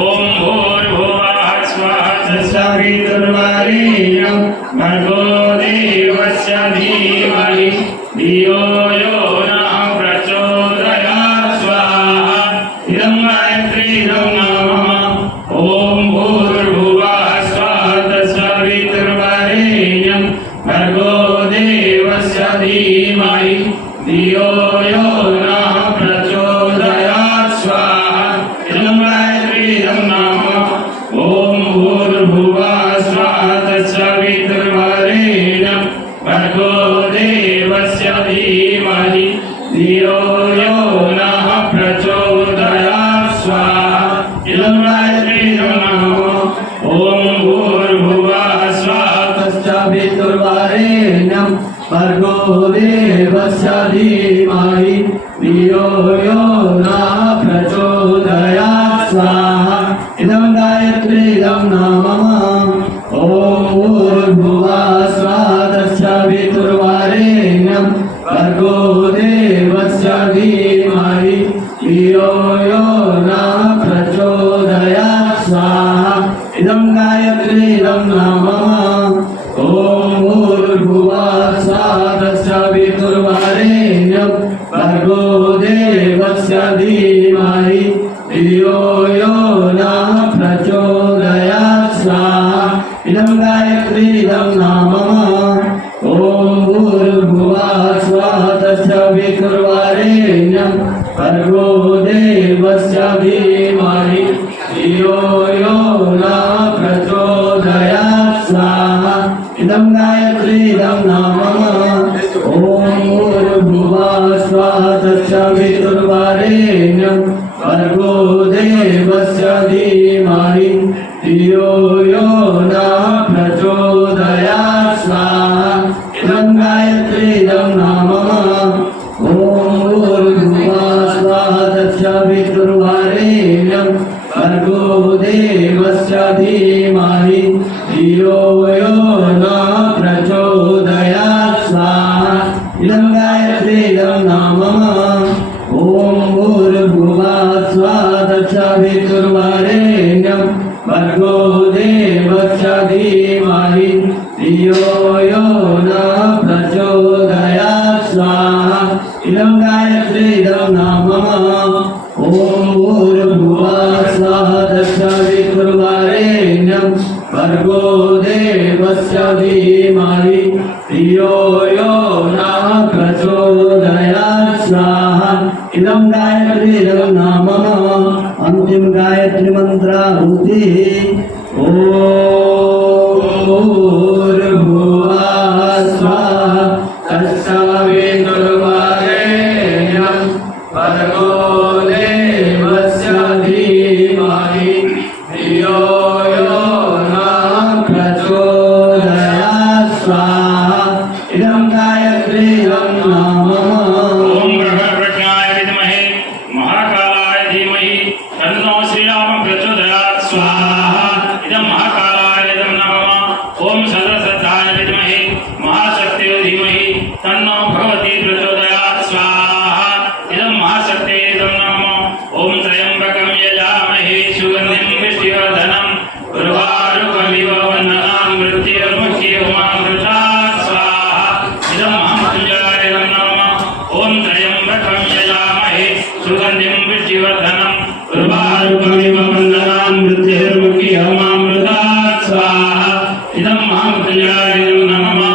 ओम भूर्भुवः स्वः तस्य वितुर्वरेण्यं भर्गो देवस्य धीमहि धियो यो नः प्रचोदयात् स्वाहा इदं गायत्री इदं नाम मम ओम भूर्भुवः स्वः तस्य वितुर्वरेण्यं भर्गो देवस्य धीमहि धियो यो नः प्रचोदयात् स्वाहा इदं गायत्री इदं नाम ओम भूर्भुवः स्वः तस्य वितुर्वरेण्यं भर्गो देवस्य धीमहि धियो यो नः प्रचोदयात् स्वाहा इदं गायत्री इदं नाम ओम भूर्भुवः स्वः तस्य वितुर्वरेण्यं भर्गो देवस्य धीमहि धियो यो नः प्रचोदयात् स्वाहा इदं गायत्री इदं नाम मम ओम भूर्भुवः स्वः तस्य वितुर्वरेण्यं भर्गो देवस्य धीमहि धियो यो नः प्रचोदयात् स्वाहा इदं गायत्री इदं नाम मम ओम भूर्भुवः स्वः तस्य वितुर्वरेण्यं भर्गो देवस्य धीमहि धियो यो नः प्रचोदयात् स्वाहा इदं गायत्री इदं नाम मम गायत्रीदं नामः ॐ भूर्भुवः स्वः तत्सवितुर्वरेण्यं भर्गो देवस्य धीमहि धियो यो नः प्रचोदयात् स्वाहा इदं गायत्रीदं नामः ॐ भूर्भुवः स्वः तत्सवितुर्वरेण्यं भर्गो देवस्य धीमहि धियो यो नः प्रचोदयात् स्वाहा इदं गायत्रीदं नामः ॐ भूर्भुवः स्वः तत्सवितुर्वरेण्यं भर्गो देवस्य धीमहि धियो यो नः प्रचोदयात् स्वाहा इदं गायत्रीदं नामः ॐ भूर्भुवः स्वः तत्सवितुर्वरेण्यं भर्गो देवस्य धीमहि धियो यो नः प्रचोदयात् स्वाहा इदं गायत्रीदं नामः अंतिम गायत्री मंत्राहुति ॐ भूर्भुवः स्वः तत्सवितुर्वरेण्यं भर्गो देवस्य धीमहि धियो यो नः प्रचोदयात् स्वाहा इदं गायत्रीदं नामः ओम ग्रहप्रज्ञाय विद्महे महाकालाय धीमहि तन्नो श्रीराम प्रचोदयात् स्वाहा इदं महाकालाय इदं नमः ओम सरस्वत्याय विद्महे महाशक्त्यै धीमहि तन्नो भगवती प्रचोदयात् स्वाहा इदं महाशक्त्यै इदं नमः ओम त्र्यंबकं यजामहे सुगन्धिं पुष्टिवर्धनं उर्वारुकमिव वन्दनां मृत्युर्मुख्योमामृतात् स्वाहा इदं महामृत्युञ्जयाय इदं नमः ओम त्र्यंबकं यजामहे सुगन्धिं पुष्टिवर्धनं उर्वारुकमिव वन्दनां मृत्युर्मुख्योमामृतात् स्वाहा इदं महामृत्युञ्जयाय इदं नमः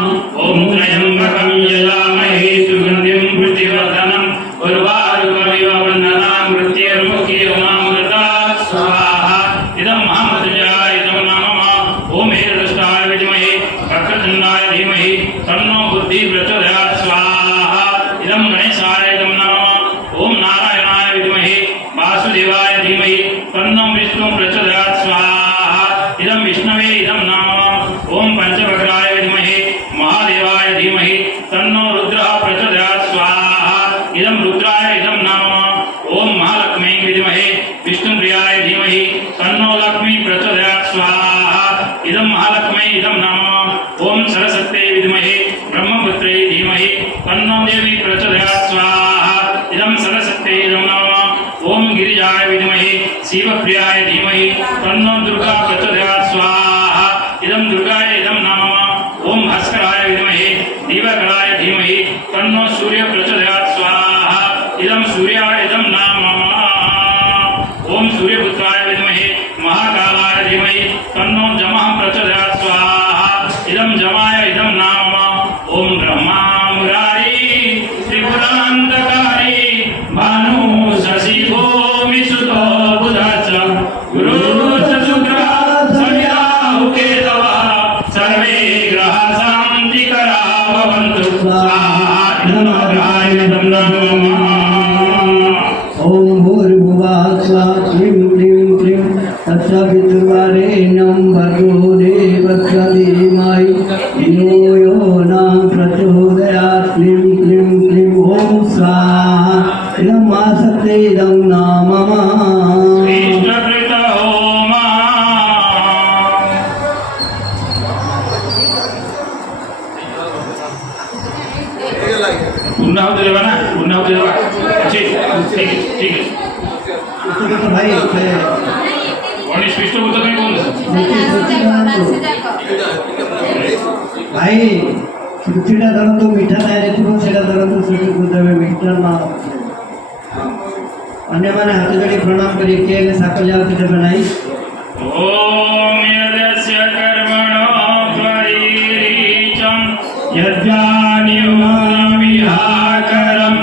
ओम त्र्यंबकं यजामहे सुगन्धिं पुष्टिवर्धनं उर्वारुकमिव वन्दनां मृत्युर्मुख्योमामृतात् स्वाहा इदं महामृत्युञ्जयाय इदं नमः ओम हेरदृष्टाय विद्महे वक्रतुण्डाय धीमहि तन्नो बुद्धि प्रचोदयात् स्वाहा इदं गणेशाय इदं नमः ओम नारायणाय विद्महे वासुदेवाय धीमहि तन्नो विष्णु प्रचोदयात् स्वाहा इदं विष्णवे इदं नमः ओम पंचवक्राय विद्महे महादेवाय धीमहि तन्नो रुद्रः प्रचोदयात् स्वाहा इदं रुद्राय इदं नमः ओम महालक्ष्मी विद्महे विष्णुप्रियाय धीमहि तन्नो लक्ष्मी प्रचोदयात् स्वाहा इदं महालक्ष्मी इदं नमः ओम सरस्वत्यै विद्महे ब्रह्मपुत्रै धीमहि तन्नो देवी प्रचोदयात् स्वाहा इदं सरस्वत्यै इदं नमः ओम गिरिजाय विद्महे शिवप्रियाय धीमहि तन्नो दुर्गा प्रचोदयात् स्वाहा इदं दुर्गाय इदं नमः ओम भास्कराय विद्महे दिवाकराय धीमहि तन्नो सूर्य प्रचोदयात् स्वाहा इदं सूर्याय इदं नमः ओम सूर्यपुत्राय विद्महे महाकालाय धीमहि तन्नो जमः प्रचोदयात् स्वाहा इदं जमाय इदं नमः ओम ब्रह्मा मुरारी त्रिपुरान्तकारी भानु शशि भूमि सुतो बुधश्च गुरु च शुक्र सव्याहु केतवः सर्वे ग्रहा शान्तिकरा भवन्तु स्वाहा इदं ग्रहाय इदं नमः ॐ भूर्भुवः स्वः क्लीं क्लीं क्लीं तत्सवितुर्वरेण्यं भर्गो देवस्य धीमहि धियो यो नः प्रचोदयात् क्लीं क्लीं क्लीं ॐ स्वाहा इदं महाशक्त्यै इदं नामः इष्टकृत होमः पूर्णाहुति देवा ना पूर्णाहुति देवा अच्छी ठीक है ठीक है उसको तो भाई गणेश विष्णु बुद्ध में कौन भाई ଛୁଟିଟା ଧରନ୍ତୁ ମିଠା ତାରି ଥିବ ସେଇଟା ଧରନ୍ତୁ ଛୁଟିକୁ ଦେବେ ମିଠା ନ ଅନ୍ୟମାନେ ହାତ ଯୋଡ଼ି ପ୍ରଣାମ କରି କିଏ ହେଲେ ଶାକ ଯାଉଛି ଦେବେ ନାହିଁ ओम यदस्य कर्मणो परिरीचं यज्ञानिमाविहाकरम्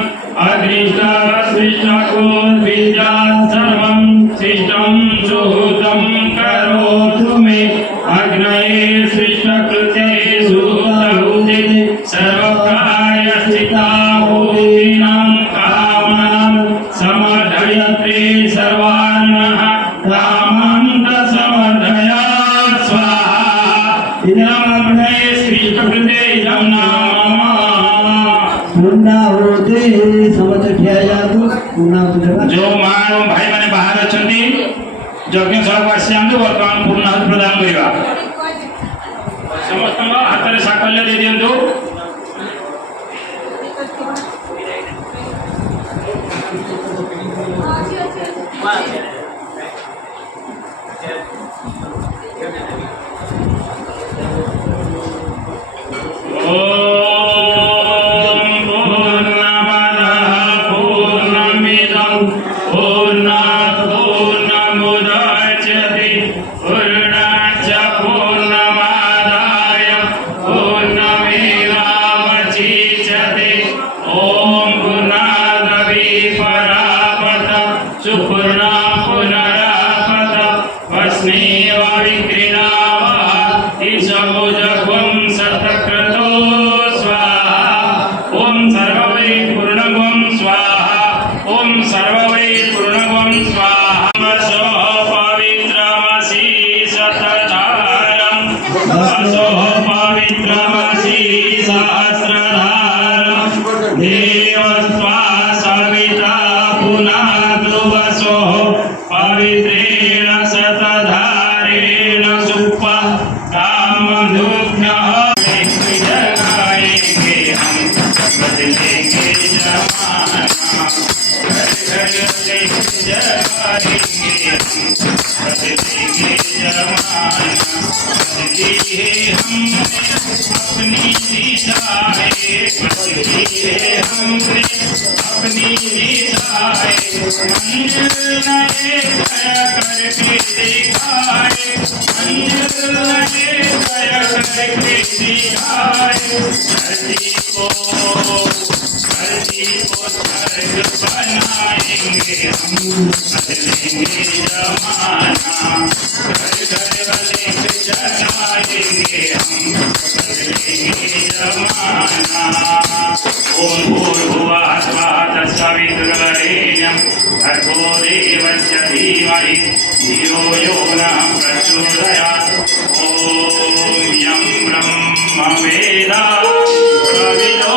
अग्निष्टवसिष्ठकोद्विजात् सर्वं शिष्टं सुहृतं करोतु मे अग्नये शिष्टकृते सुहृतं नैवेद्यं नाम पूर्णाहुति समस्त खियायातु पूर्णाहुति जो मां भाई माने बाहर अछंती यज्ञशाला को आसी आंतु वर्तमान पूर्णाहुति प्रदान करिवा समस्त हाथ में साकल्य दे दियंतु सुपूर्णा पुनरापत वस्नेवा विक्रीणावः ईशमुजगुं सतक्रतो स्वाहा ॐ सर्ववै पूर्णगुं स्वाहा ॐ सर्ववै पूर्णगुं स्वाहा वसो पवित्रमसि शतधारं वसो पवित्रमसि सहस्रधारं देवस्त्वा सविता पुनाद्रुवसो पवित्रेण शतधारेण सुप्पा कामधुभ्यः जगाएंगे हम बदलेंगे जमाना जगाएंगे हम बदलेंगे जमाना बदली है हमने अपनी दिशाएं बदली है हमने अपनी दिशाएं मंजिल नए तय करके दिखाए मंजिल नए तय करके दिखाए धरती को स्वर्ग बनाएंगे हम बदलेंगे जमाना घर घर बदलेंगे जगाएंगे हम बदलेंगे जमाना ओम भूर्भुवः स्वः तत्सवितुर्वरेण्यं भर्गो देवस्य धीमहि धियो यो नः प्रचोदयात् ॐ यं ब्रह्म वेद प्रविदो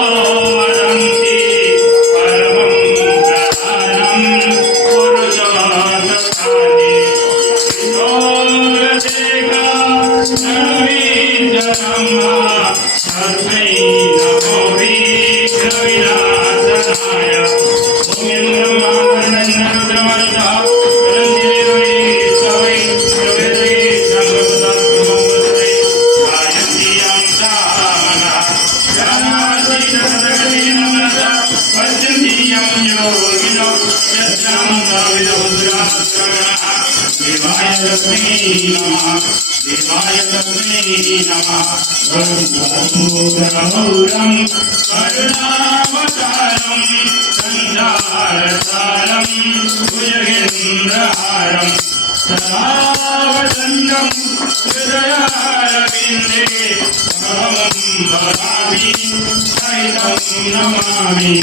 वदन्ति परमं प्रधानं पुरुषोत्तमानि तस्मै नमो विघ्नविनाशनाय देवाय तस्मै नमः गौरं करुणावतारं संसारसारं भुजगेन्द्रहारं सदा वसन्तं हृदयारविन्दे अहं भवामि सहितं नमामि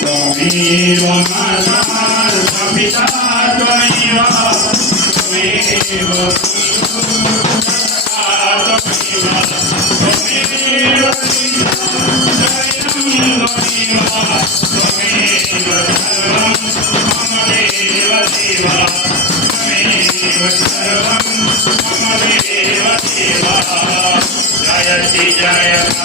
त्वमेव माता पिता त्वमेव जयति जय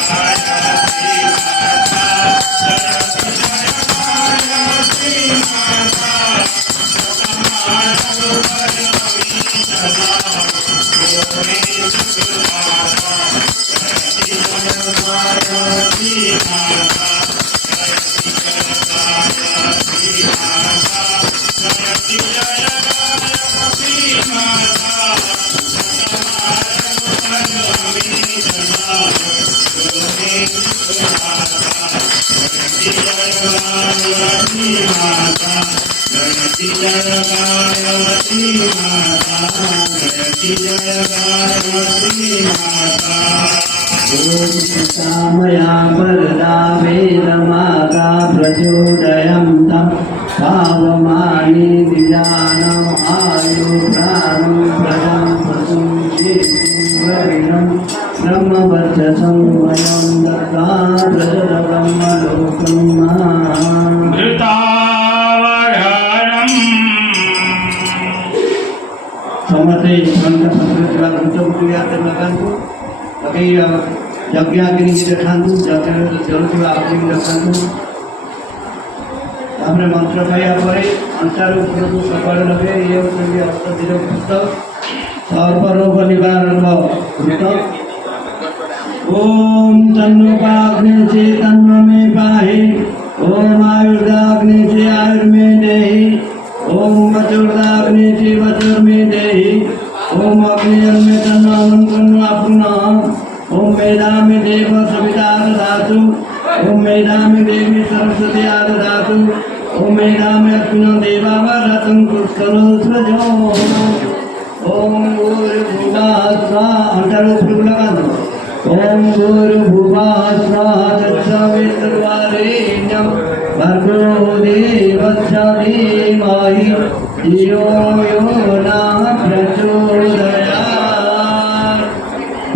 मया वरदा वेदमाता प्रचोदयं तं भावमानि विजानम् आयु प्राणं प्रजं पशुं शेषं ब्रह्मवर्चसं वयं यज्ञाग्नि की रखातु जल की अग्नि रखातु हमने मंत्र पाया परे अंतर ऊपर को सफल लगे ये होती है अष्टदिन पुस्तक सर्वरोग निवारण पुस्तक ओम तन्नुपाग्नि से तन्व में पाहे ओम आयुर्दाग्नि से आयुर्में देहि ओम वचुर्दाग्नि से वचुर में देहि ओम अग्निजन में तन्व पुनः ओम मेधा में देव सविता ददातु ओम मेधा में देवी सरस्वती ददातु ओम मेधा में अग्नो देवा वरतं पुष्करो सृजो ओम भूर्भुवः स्वः अंतर ऊपर लगा दो ओम भूर्भुवः स्वः तत्सवितुर्वरेण्यं भर्गो देवस्य धीमहि धियो यो नः प्रचोदयात्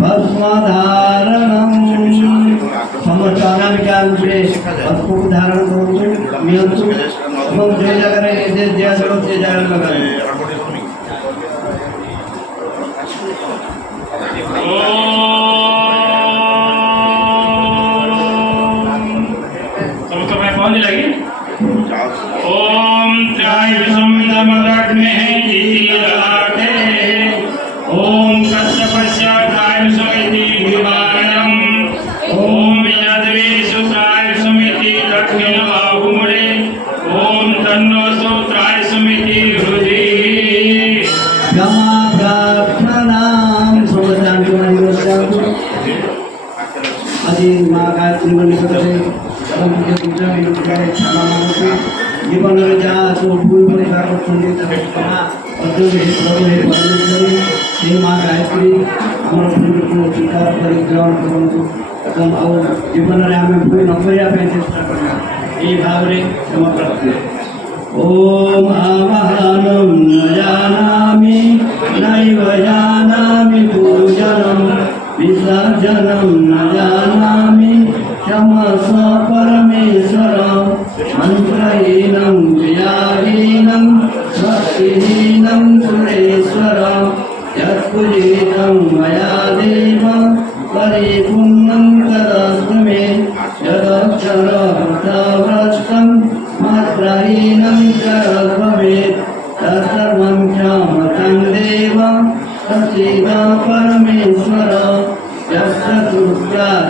भस्मधारणं समस्त अनामिका रूपे भस्म धारण करूँ नियंतु एवं जो जगह से जगह लगाए ओम त्राय विसमितमग्ने दीलाटे ओम कश्यपस्य त्राय विसमिति विवारणम ओम यद्वेषु त्राय विसमिति दक्षिण बाहुमुळे ओम तन्नोऽस्तु त्राय विसमिति हृदि क्षमा प्रार्थनां सोमशांति आदि माँ गायत्री निकट से जीवन में जहाँ सब भूल परिवार से माँ गायत्री आम को स्वीकार कर ग्रहण करूँ जीवन में आम भूल न करने चेष्टा करना ये भाव में क्षमा प्रार्थना ओम आवाहनम न जानामि नैव जानामि पूजनम विसर्जनम न जानामि क्षमस्व परमेश्वर मंत्रहीनं क्रियाहीनं भक्तिहीनं सुरेश्वर यत्पूजितं मया देव परिपूर्णं तदस्तु मे यदक्षरभृतभ्रष्टं मात्राहीनं च भवेत् तत्सर्वं क्षमतं देव प्रसीद परमेश्वर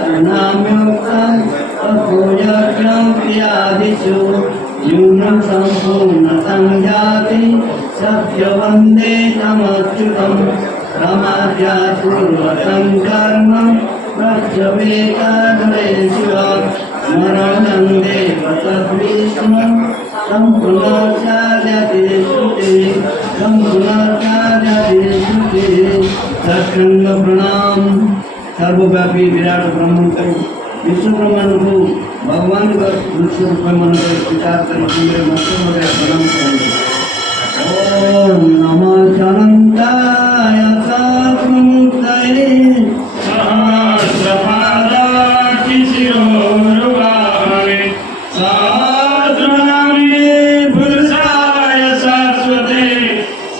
यस्यात्मनाम्योक्तं तपोयज्ञं क्रियादिषु न्यूनं सम्पूर्णतं जाति सत्यवन्दे तमच्युतं प्रमाद्यात्पूर्वतं कर्म प्रत्यवेकाग्रे शिव स्मरणं देव तद्विष्णु सम्पूर्णचार्यते श्रुतिः सम्पूर्णचार्यते श्रुतिः सत्संग प्रणाम सर्वव्यापी विराट ब्रह्म को विश्व ब्रह्मांड को भगवान का विश्व रूप मन को स्वीकार करके मस्तक में प्रणाम करेंगे ओम नमः अनंताय सात्ममुक्तये सहस्रपादार्ति शिरोरुबावे सहस्रनामे पुरुषाय शाश्वते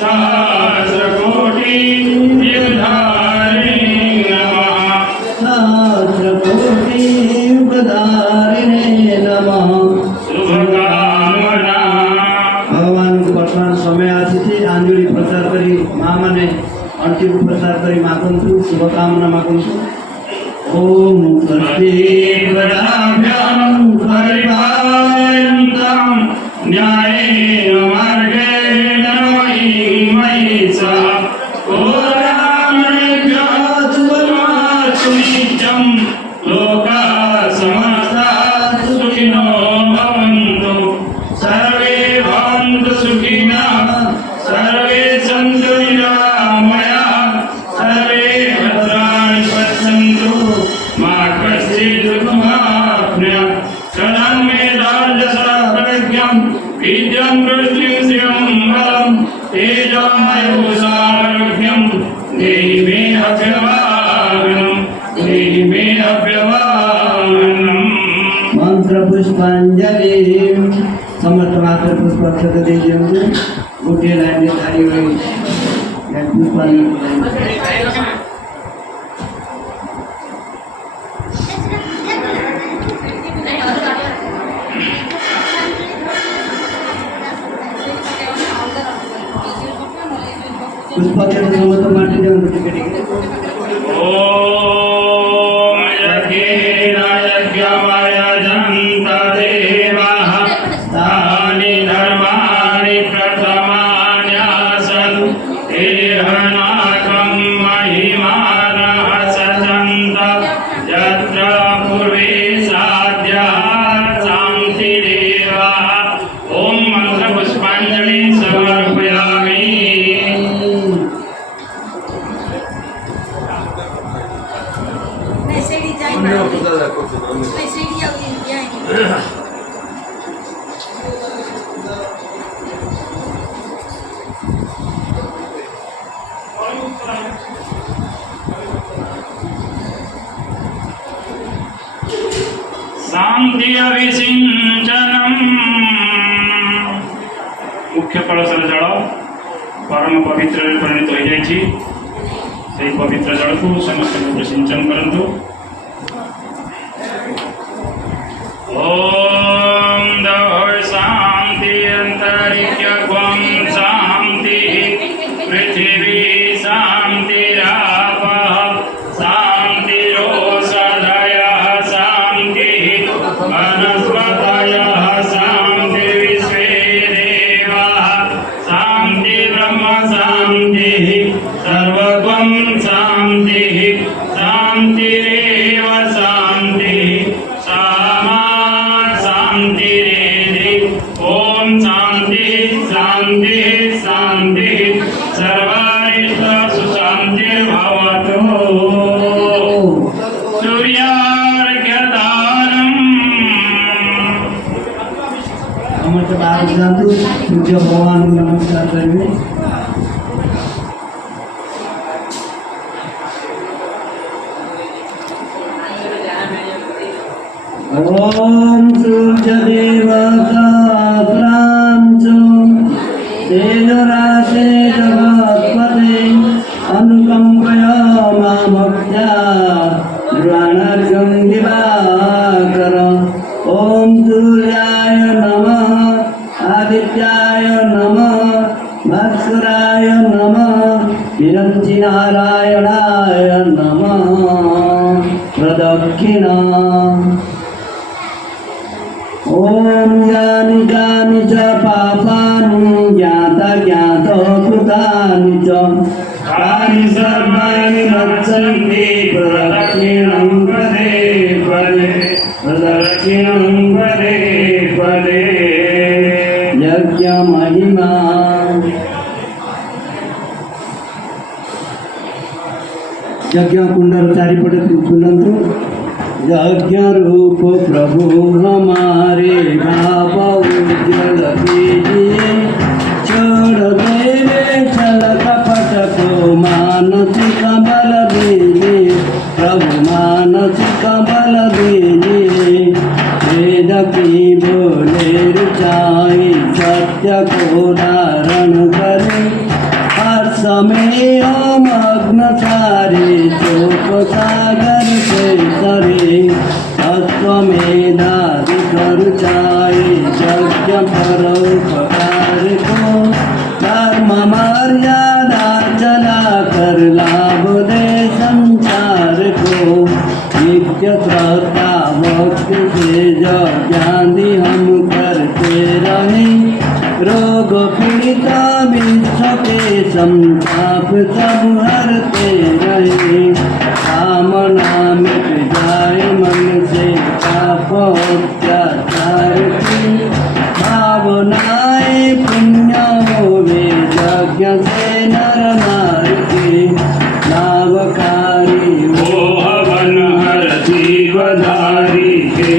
सहस्रकोटि अंतिम प्रसाद करी मागंतु शुभकामना मागंतु ओम सर्वेभ्यां परिपालयन्तं न्यायेन मार्गेण मयि च ओरामणेभ्यः शुभमास्तु नित्यं लोकाः समस्ताः सुखिनो भवन्तु सर्वे भवन्तु सुखिनः सर्वे सन्तु निरामयाः सर्वे भद्राणि पश्यन्तु मा कश्चित् दुःखमाप्नुयात् शरणं मे राजसप्रज्ञं विद्यं वृष्टिं श्रियं बलं तेजोमयोषारोग्यं देहि मे अभ्यवाहनं देहि मे अभ्यवाहनम् मंत्र पुष्पांजलि समस्त मात्र पुष्प अक्षत दीजिए गोटे लाइन में थारी हुई पुष्पांजलि पुष्पाक्षर समस्त माटी देऊन ଟିକେ ଟିକେ ओम यज्ञेन यज्ञमयजन्त देवाः तानि धर्माणि प्रथमान्यासन् एहनाकं महिमानः सजन्त यत्र पूर्वे साध्याः शान्तिरेवा ओम मंत्रपुष्पाञ्जलि समर्पयामि शांति अभिसिंचनम मुख्य कलशर जल परम पवित्र परिणत हो जाए पवित्र जल को समस्त सिंचन करंतु ओम दौर शांति अंतरिक्ष त्वं शांति पृथ्वी शांतिरापः शांतिरोषधयः शान्तिः वनस्पतयः शान्तिर्विश्वे देवाः शान्तिर्ब्रह्म शान्तिः सर्वत्वं शान्तिः शान्तिरेव शान्तिः सामा शान्तिरेधि ॐ शान्तिः शान्तिः शान्तिः सर्वारिष्ट सुशान्तिर्भवतु सूर्यार्घ्यदानम् समस्त बाहर जातु सूर्य भगवान को नमस्कार करेंगे ओम सूर्यदेव सहस्रांशो तेजराशे जगत्पते अनुकंपया मामभ्या ध्रुवाणार्घ्यं दिवाकर ओम सूर्याय नमः आदित्याय नमः भास्कराय नमः विरञ्जिनारायणाय नमः प्रदक्षिणा ओम यानि कानि च पापानि ज्ञातकृतानि च तानि सर्वाणि गच्छन्ति प्रदक्षिणं पदे पदे प्रदक्षिणं पदे पदे यज्ञमहिमा यज्ञ कुंडल चारिपटे बुलंतु यज्ञ रूप प्रभु हमारे भाव उज्जवल कीजिए छोड़ देवे छल कपट को मानसिक बल दीजिए प्रभु मानसिक बल दीजिए वेद की बोले रुचाई सत्य को धारण करे हर समय मग्न सारे शोक सागर से तरे अश्वमेधादि करुचाई यज्ञ परोपकार को धर्म मर्यादा चला कर लाभ दे संसार को नित्य श्रद्धा भक्ति से ज्ञानी हम करते रहे रोग पीड़ित विश्व के संताप सब हरते रहे कामना मिट जाए मन से पाप अत्याचार की भावनाएं पुण्य होवे यज्ञ से नर नार के लाभकारी ओ हवन हर जीवधारी के